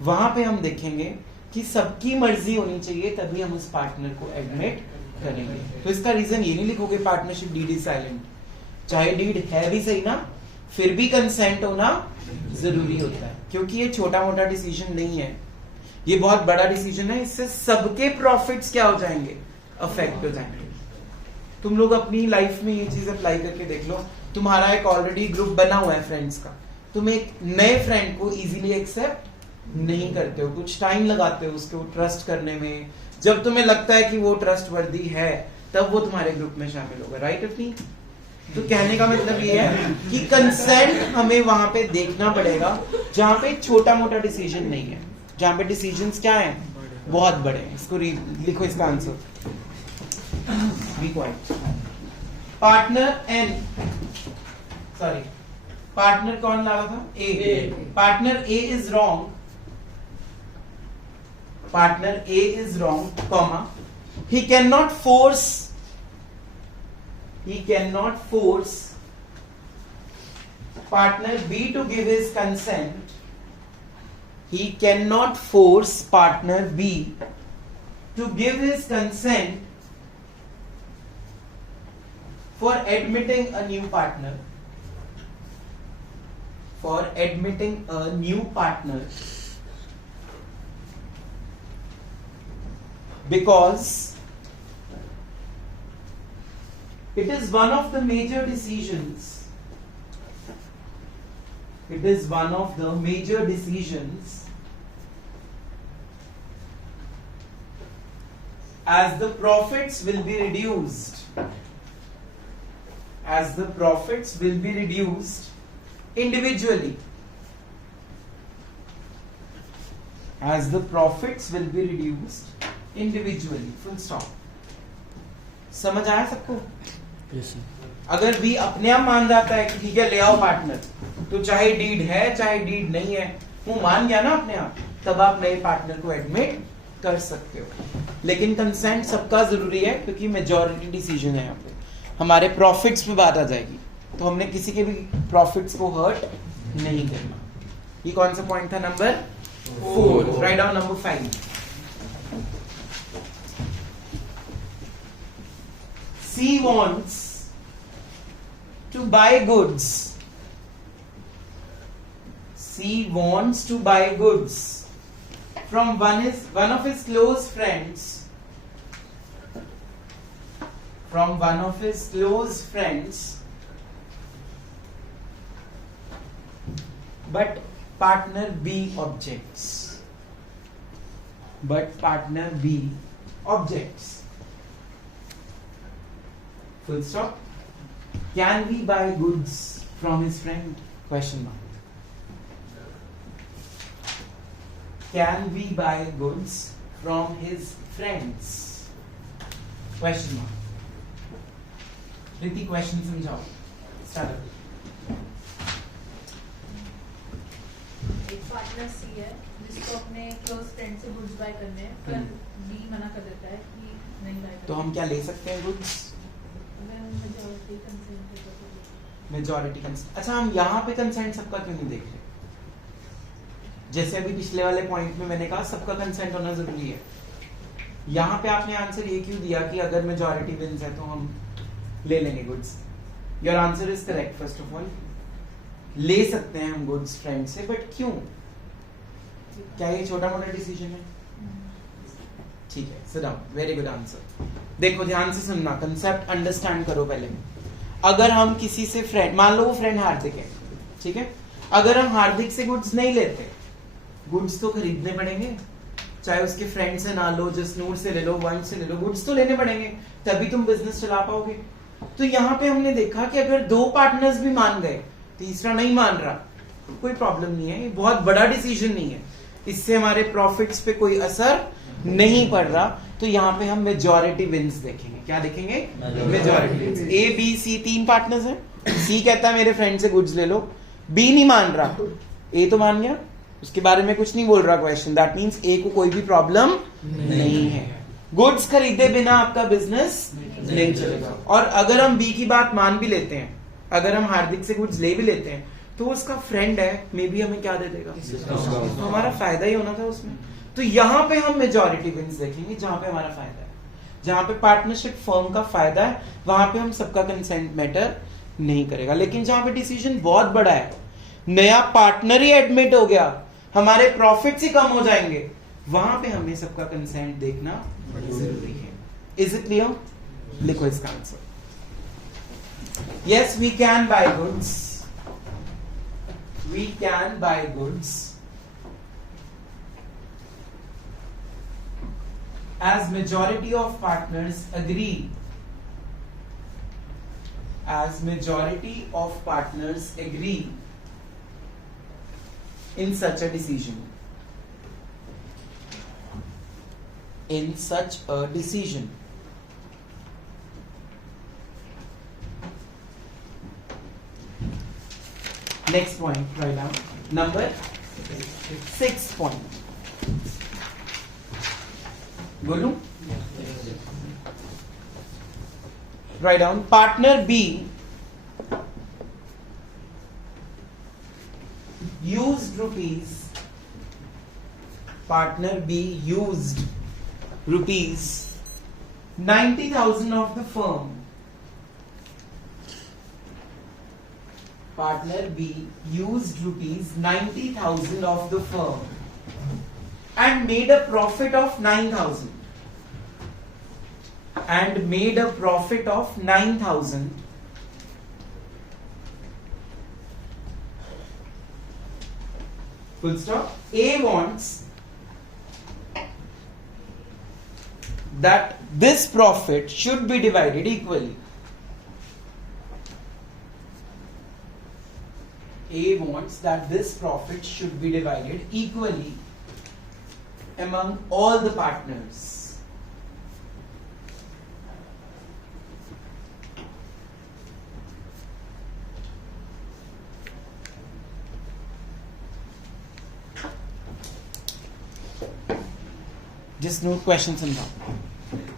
वहां पे हम देखेंगे कि सबकी मर्जी होनी चाहिए, तभी हम उस पार्टनर को एडमिट करेंगे। तो इसका रीजन ये नहीं लिखोगे पार्टनरशिप डीड इज साइलेंट, चाहे डीड है भी सही ना, फिर भी कंसेंट होना जरूरी होता है, क्योंकि ये छोटा मोटा डिसीजन नहीं है, ये बहुत बड़ा डिसीजन है। इससे सबके प्रॉफिट्स क्या हो जाएंगे, अफेक्ट हो जाएंगे। तुम लोग अपनी लाइफ में ये चीज अप्लाई करके देख लो। तुम्हारा एक ऑलरेडी ग्रुप बना हुआ है फ्रेंड्स का, तुम एक नए फ्रेंड को इजीली एक्सेप्ट नहीं करते हो, कुछ टाइम लगाते हो उसको ट्रस्ट करने में। जब तुम्हें लगता है कि वो ट्रस्ट वर्दी है, तब वो तुम्हारे ग्रुप में शामिल होगा, राइट अपनी? तो कहने का मतलब ये है कि कंसेंट हमें वहां पे देखना पड़ेगा जहां पे छोटा मोटा डिसीजन नहीं है, जहां पे डिसीजंस क्या है, बहुत बड़े हैं। इसको लिखो, इसका answer B quite. Partner N, sorry partner कौन ला रहा था, A. Partner A is wrong, partner A is wrong, comma, he cannot force partner B to give his consent. He cannot force partner B to give his consent for admitting a new partner. For admitting a new partner, because it is one of the major decisions. It is one of the major decisions as the profits will be reduced. As the profits will be reduced individually. As the profits will be reduced individually. Full stop. समझ आया सबको? अगर भी अपने आप मान जाता है कि ठीक है ले आओ पार्टनर, तो चाहे डीड है चाहे डीड नहीं है, वो मान गया ना अपने आप, तब आप नए पार्टनर को एडमिट कर सकते हो। लेकिन कंसेंट सबका जरूरी है, क्योंकि मेजॉरिटी डिसीजन है यहाँ पे। हमारे प्रॉफिट्स पे बात आ जाएगी, तो हमने किसी के भी प्रॉफिट्स को हर्ट नहीं करना। ये कौन सा पॉइंट था, number 4। Write down number 5। C wants to buy goods. C wants to buy goods from one of his close friends. From one of his close friends. But partner B objects. But partner B objects. Full stop. Can we buy goods from his friend? Question mark. Can we buy goods from his friends? Question mark. Riti, question समझाओ. Start. एक partner C है जिसको अपने close friend से goods by करने हैं, पर B मना कर देता है कि नहीं बाय। तो हम क्या ले सकते हैं गुड्स? Majority consent. अच्छा, हम यहाँ पे कंसेंट सबका क्यों नहीं देख रहे? जैसे अभी पिछले वाले पॉइंट में मैंने कहा सबका कंसेंट होना जरूरी है, यहाँ पे आपने आंसर ये क्यों दिया कि अगर मेजॉरिटी विंस है तो हम ले लेंगे goods? Your answer is correct. First of all ले सकते हैं हम गुड्स फ्रेंड से, बट क्यों? क्या ये छोटा मोटा डिसीजन है? ठीक है, sit down. Very good answer. देखो ध्यान से सुनना, कंसेप्ट अंडरस्टैंड करो पहले। अगर हम किसी से फ्रेंड, मान लो वो फ्रेंड हार्दिक है, ठीक है, अगर हम हार्दिक से गुड्स नहीं लेते, गुड्स तो खरीदने पड़ेंगे, चाहे उसके फ्रेंड से ना लो, जसनूर से ले लो, वन से ले लो, गुड्स तो लेने पड़ेंगे, तभी तुम बिजनेस चला पाओगे। तो यहाँ पे हमने देखा कि अगर 2 पार्टनर्स भी मान गए, तीसरा नहीं मान रहा, कोई प्रॉब्लम नहीं है, ये बहुत बड़ा डिसीजन नहीं है, इससे हमारे प्रॉफिट्स पे कोई असर नहीं पड़ रहा। तो यहाँ पे हम मेजॉरिटी विंस देखेंगे। क्या देखेंगे? Majority wins. A B C 3 partners हैं, सी कहता है मेरे फ्रेंड से गुड्स ले लो, बी नहीं मान रहा, ए तो मान गया, उसके बारे में कुछ नहीं बोल रहा क्वेश्चन, दैट मींस ए को कोई भी प्रॉब्लम नहीं है, गुड्स खरीदे बिना आपका बिजनेस नहीं चलेगा। और अगर हम बी की बात मान भी लेते हैं, अगर हम हार्दिक से गुड्स ले भी लेते हैं, तो उसका फ्रेंड है, मे बी हमें क्या दे देगा, तो हमारा फायदा ही होना था उसमें। तो यहां पे हम मेजॉरिटी विंस देखेंगे जहां पे हमारा फायदा है। जहां पे पार्टनरशिप फर्म का फायदा है वहां पे हम सबका कंसेंट मैटर नहीं करेगा। लेकिन जहां पे डिसीजन बहुत बड़ा है, नया पार्टनर ही एडमिट हो गया, हमारे प्रॉफिट्स ही कम हो जाएंगे, वहां पे हमें सबका कंसेंट देखना जरूरी है। Is it clear? लिखो इसका answer. Yes, we can buy goods. We can buy goods as majority of partners agree. As majority of partners agree in such a decision. In such a decision. Next point, write down. Number 6 point. Golu? Write down. Partner B used rupees. Partner B used rupees 90,000 of the firm. Partner B used rupees 90,000 of the firm and made a profit of 9,000. And made a profit of 9,000. Full stop. A wants that this profit should be divided equally. A wants that this profit should be divided equally among all the partners. Just note questions and now.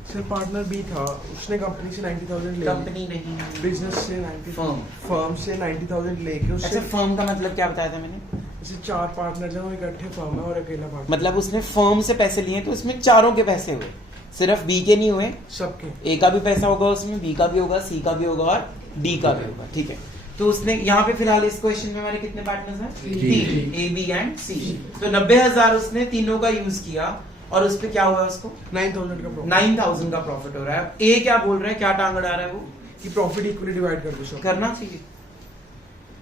Sir partner B था, उसने company से 90,000 ले company नहीं, business से 90 firm. Firm से 90,000 लेके अच्छा, उससे फर्म का मतलब क्या बताया था मैंने? जैसे 4 पार्टनर हैं वो इकट्ठे फर्म है और अकेला पार्टनर, मतलब उसने फर्म से पैसे लिए तो उसमें चारों के पैसे हुए, सिर्फ बी के नहीं हुए। सबके ए का भी पैसा होगा उसमें, बी का भी होगा, सी का भी होगा और डी का भी होगा। ठीक है, तो उसने यहाँ पे फिलहाल इस क्वेश्चन में हमारे कितने पार्टनर्स हैं? 3, ए बी एंड सी। तो 90,000 उसने तीनों का यूज किया और उस पे क्या हुआ? उसको 9,000 का प्रॉफिट 9,000 का प्रॉफिट हो रहा है। ए क्या बोल रहा है, क्या टांग अड़ा रहा है वो? कि प्रॉफिट इक्वली डिवाइड कर दो सब। करना चाहिए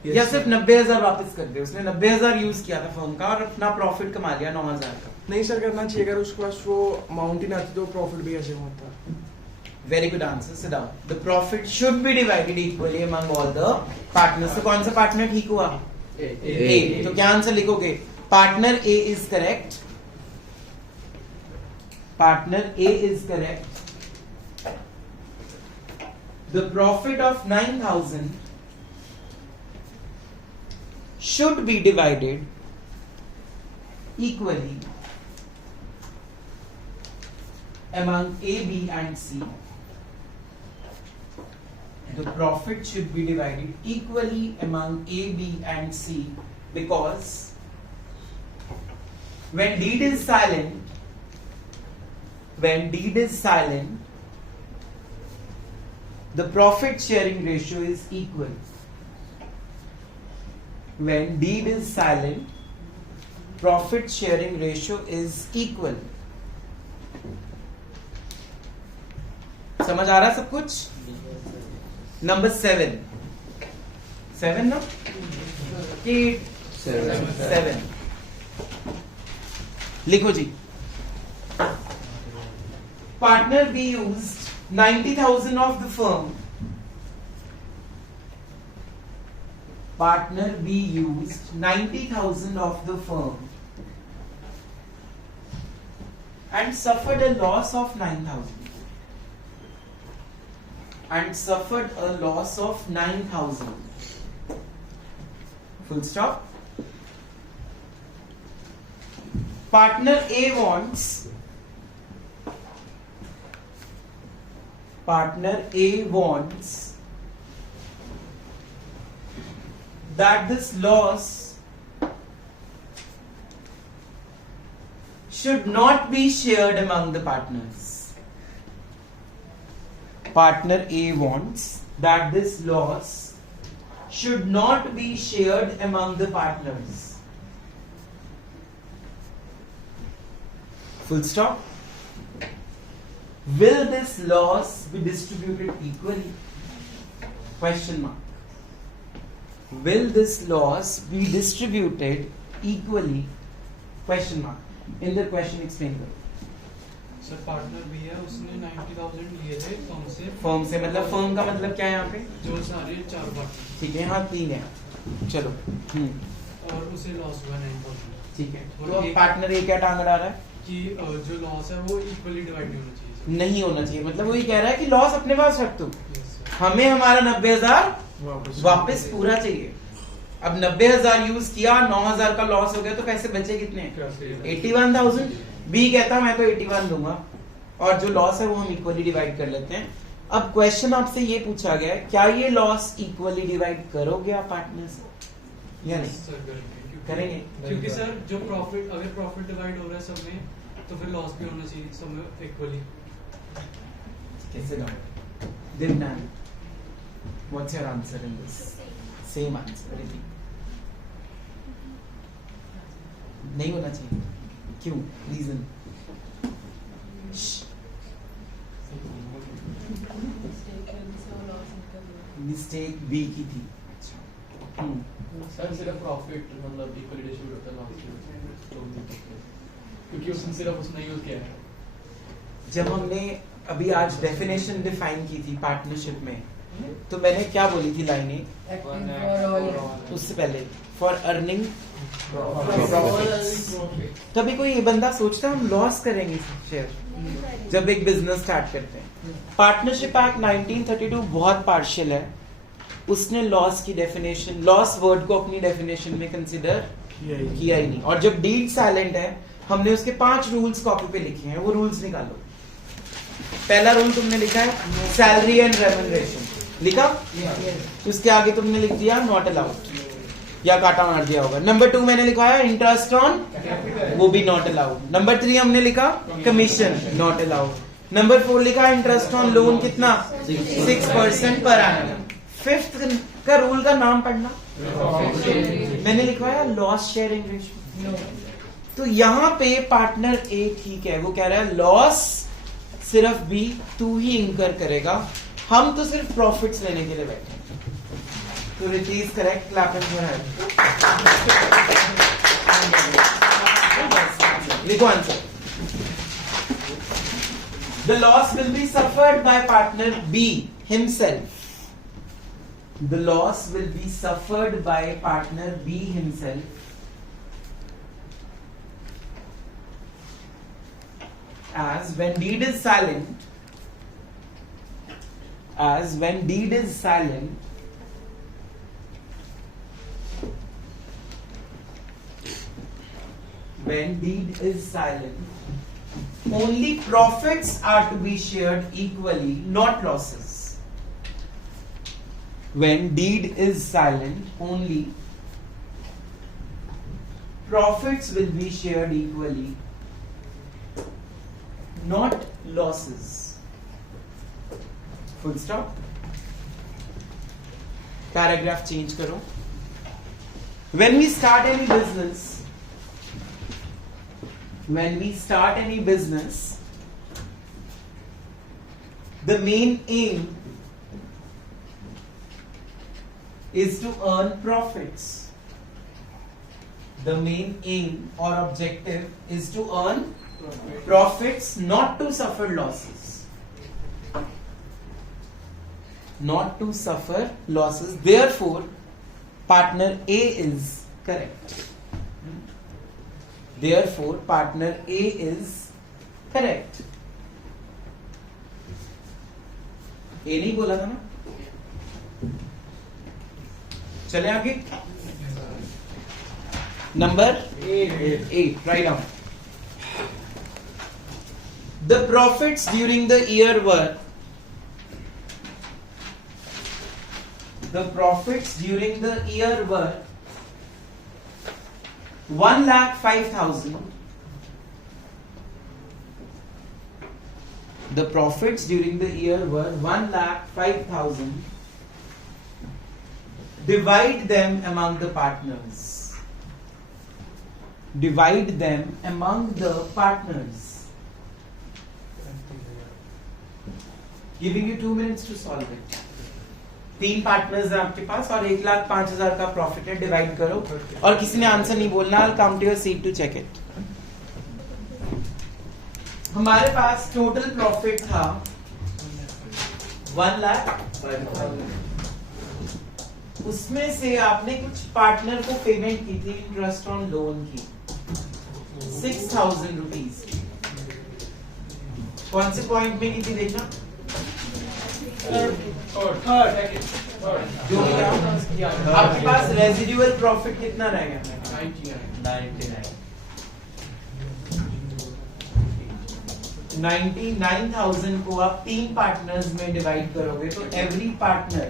Yes, या sir. सिर्फ 90,000 वापस कर दे। उसने 90,000 यूज किया था फर्म का और अपना प्रॉफिट कमा लिया 9,000 का। नहीं सर, करना चाहिए। अगर उसके पास वो अमाउंट ही ना आती तो प्रॉफिट भी ऐसे होता। Very good answer, sit down. The profit should be divided equally among all the partners. तो कौन सा पार्टनर ठीक हुआ? ए। तो क्या आंसर लिखोगे? Partner A is correct. Partner A is correct. The profit of 9,000 should be divided equally among A, B and C. The profit should be divided equally among A, B and C because when deed is silent, the profit sharing ratio is equal. When deed is silent, profit sharing ratio is equal. समझ आ रहा है सब कुछ? Number 7 ना? 7 लिखो जी। Partner B used 90,000 of the firm. Partner B used 90,000 of the firm and suffered a loss of 9,000. And suffered a loss of 9,000. Full stop. Partner A wants that this loss should not be shared among the partners. Partner A wants that this loss should not be shared among the partners. Full stop. Will this loss be distributed equally? Question mark. Will this loss be distributed equally? Question mark. In the question explain करो. Sir partner भी है, उसने 90,000 लिए थे firm से मतलब firm का मतलब क्या है यहाँ पे? जो सारे 4 पार्टनर, ठीक है, यहाँ 3 है. चलो. और उसे लॉस हुआ 9,000. ठीक है. और तो एक- पार्टनर ये क्या टांग अड़ा रहा है? कि जो लॉस है वो इक्वली डिवाइड नहीं होना चाहिए सर. नहीं होना चाहिए. मतलब वही कह रहा है कि लॉस अपने पास रख तू. Yes, sir. हमें हमारा 90,000 वापस पूरा चाहिए. अब 90,000 यूज किया, 9,000 का लॉस हो गया, तो पैसे बचे कितने? 81,000. बी कहता मैं तो 81 दूंगा, और जो लॉस है वो हम इक्वली डिवाइड कर लेते हैं. अब क्वेश्चन आपसे ये पूछा गया है, क्या ये लॉस इक्वली डिवाइड करोगे आप पार्टनर से या नहीं? सर करेंगे. करेंगे. क्योंकि सर जो प्रॉफिट, अगर प्रॉफिट डिवाइड हो रहा है सब में, तो फिर लॉस भी होना चाहिए सब में इक्वली. कैसे ना? Dimnan, what's your answer in this? Same answer. Repeat. नहीं होना चाहिए. क्यों? Reason. मिस्टेक बी की थी. अच्छा. सर सिर्फ प्रॉफिट मतलब इक्वली डिस्ट्रीब्यूट होता है, क्योंकि उसने सिर्फ उसने यूज किया है. जब हमने अभी आज डेफिनेशन डिफाइन की थी पार्टनरशिप में, तो मैंने क्या बोली थी लाइनें? उससे पहले फॉर अर्निंग प्रॉफिट. तभी कोई ये बंदा सोचता है हम लॉस करेंगे शेयर जब एक बिजनेस स्टार्ट करते हैं. पार्टनरशिप एक्ट 1932 बहुत पार्शियल है. उसने लॉस की डेफिनेशन, लॉस वर्ड को अपनी डेफिनेशन में कंसिडर किया ही नहीं. और जब डीड साइलेंट है, हमने उसके 5 रूल्स कॉपी पे लिखे हैं. वो रूल्स निकालो. पहला रूल तुमने लिखा है सैलरी एंड रेम्यूनरेशन. लिखा? उसके आगे तुमने लिख दिया नॉट अलाउड, या काटा मार दिया होगा. नंबर 2 मैंने लिखवाया इंटरेस्ट ऑन, वो भी नॉट अलाउड. नंबर 3 हमने लिखा कमीशन, नॉट अलाउड. नंबर 4 लिखा इंटरेस्ट ऑन लोन कितना? 6% पर एनम. 5th का रूल का नाम पढ़ना. मैंने लिखवाया लॉस शेयरिंग रेशियो. तो यहाँ पे पार्टनर ए ठीक है, वो कह रहा है लॉस सिर्फ बी तू ही इंकर करेगा, हम तो सिर्फ प्रॉफिट्स लेने के लिए बैठे हैं. तो it is correct. Clapping for head. लिखो answer. The loss will be suffered by partner B himself. The loss will be suffered by partner B himself as when deed is silent, only profits are to be shared equally, not losses. When deed is silent, only profits will be shared equally, not losses. Full stop. Paragraph change करो. When we start any business, the main aim is to earn profits. The main aim or objective is to earn profits, not to suffer losses. Not to suffer losses. Therefore, partner A is correct. Therefore, partner A is correct. A नहीं बोला था ना? चले आगे. Number 8. Write down. The profits during the year were. The profits during the year were 1,05,000 the profits during the year were 1,05,000. Divide them among the partners. Divide them among the partners. Giving you 2 minutes to solve it. 3 partners हैं आपके पास और 1,05,000 का profit है, divide करो। और किसी ने answer नहीं बोलना, I'll come to your seat to check it. हमारे पास टोटल प्रॉफिट था 1,05,000। उसमें से आपने कुछ पार्टनर को पेमेंट की थी इंटरेस्ट ऑन लोन की 6,000 रुपीज। कौन से पॉइंट में की थी देखना? जो आपके पास रेजिडुअल प्रॉफिट कितना रहेगा? 99,000 को आप 3 पार्टनर्स में डिवाइड करोगे तो every partner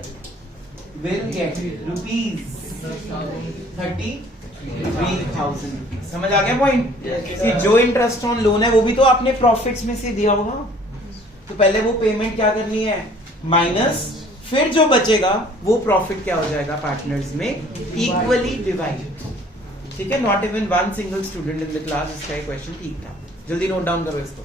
will get rupees 33,000 rupees. समझ आ गया पॉइंट? जो इंटरेस्ट ऑन लोन है वो भी तो आपने प्रॉफिट्स में से दिया होगा, तो पहले वो पेमेंट क्या करनी है, माइनस, फिर जो बचेगा वो प्रॉफिट क्या हो जाएगा पार्टनर्स में इक्वली डिवाइड। ठीक है, not even one single student in the class इसका क्वेश्चन ठीक था। जल्दी नोट डाउन करो इसको।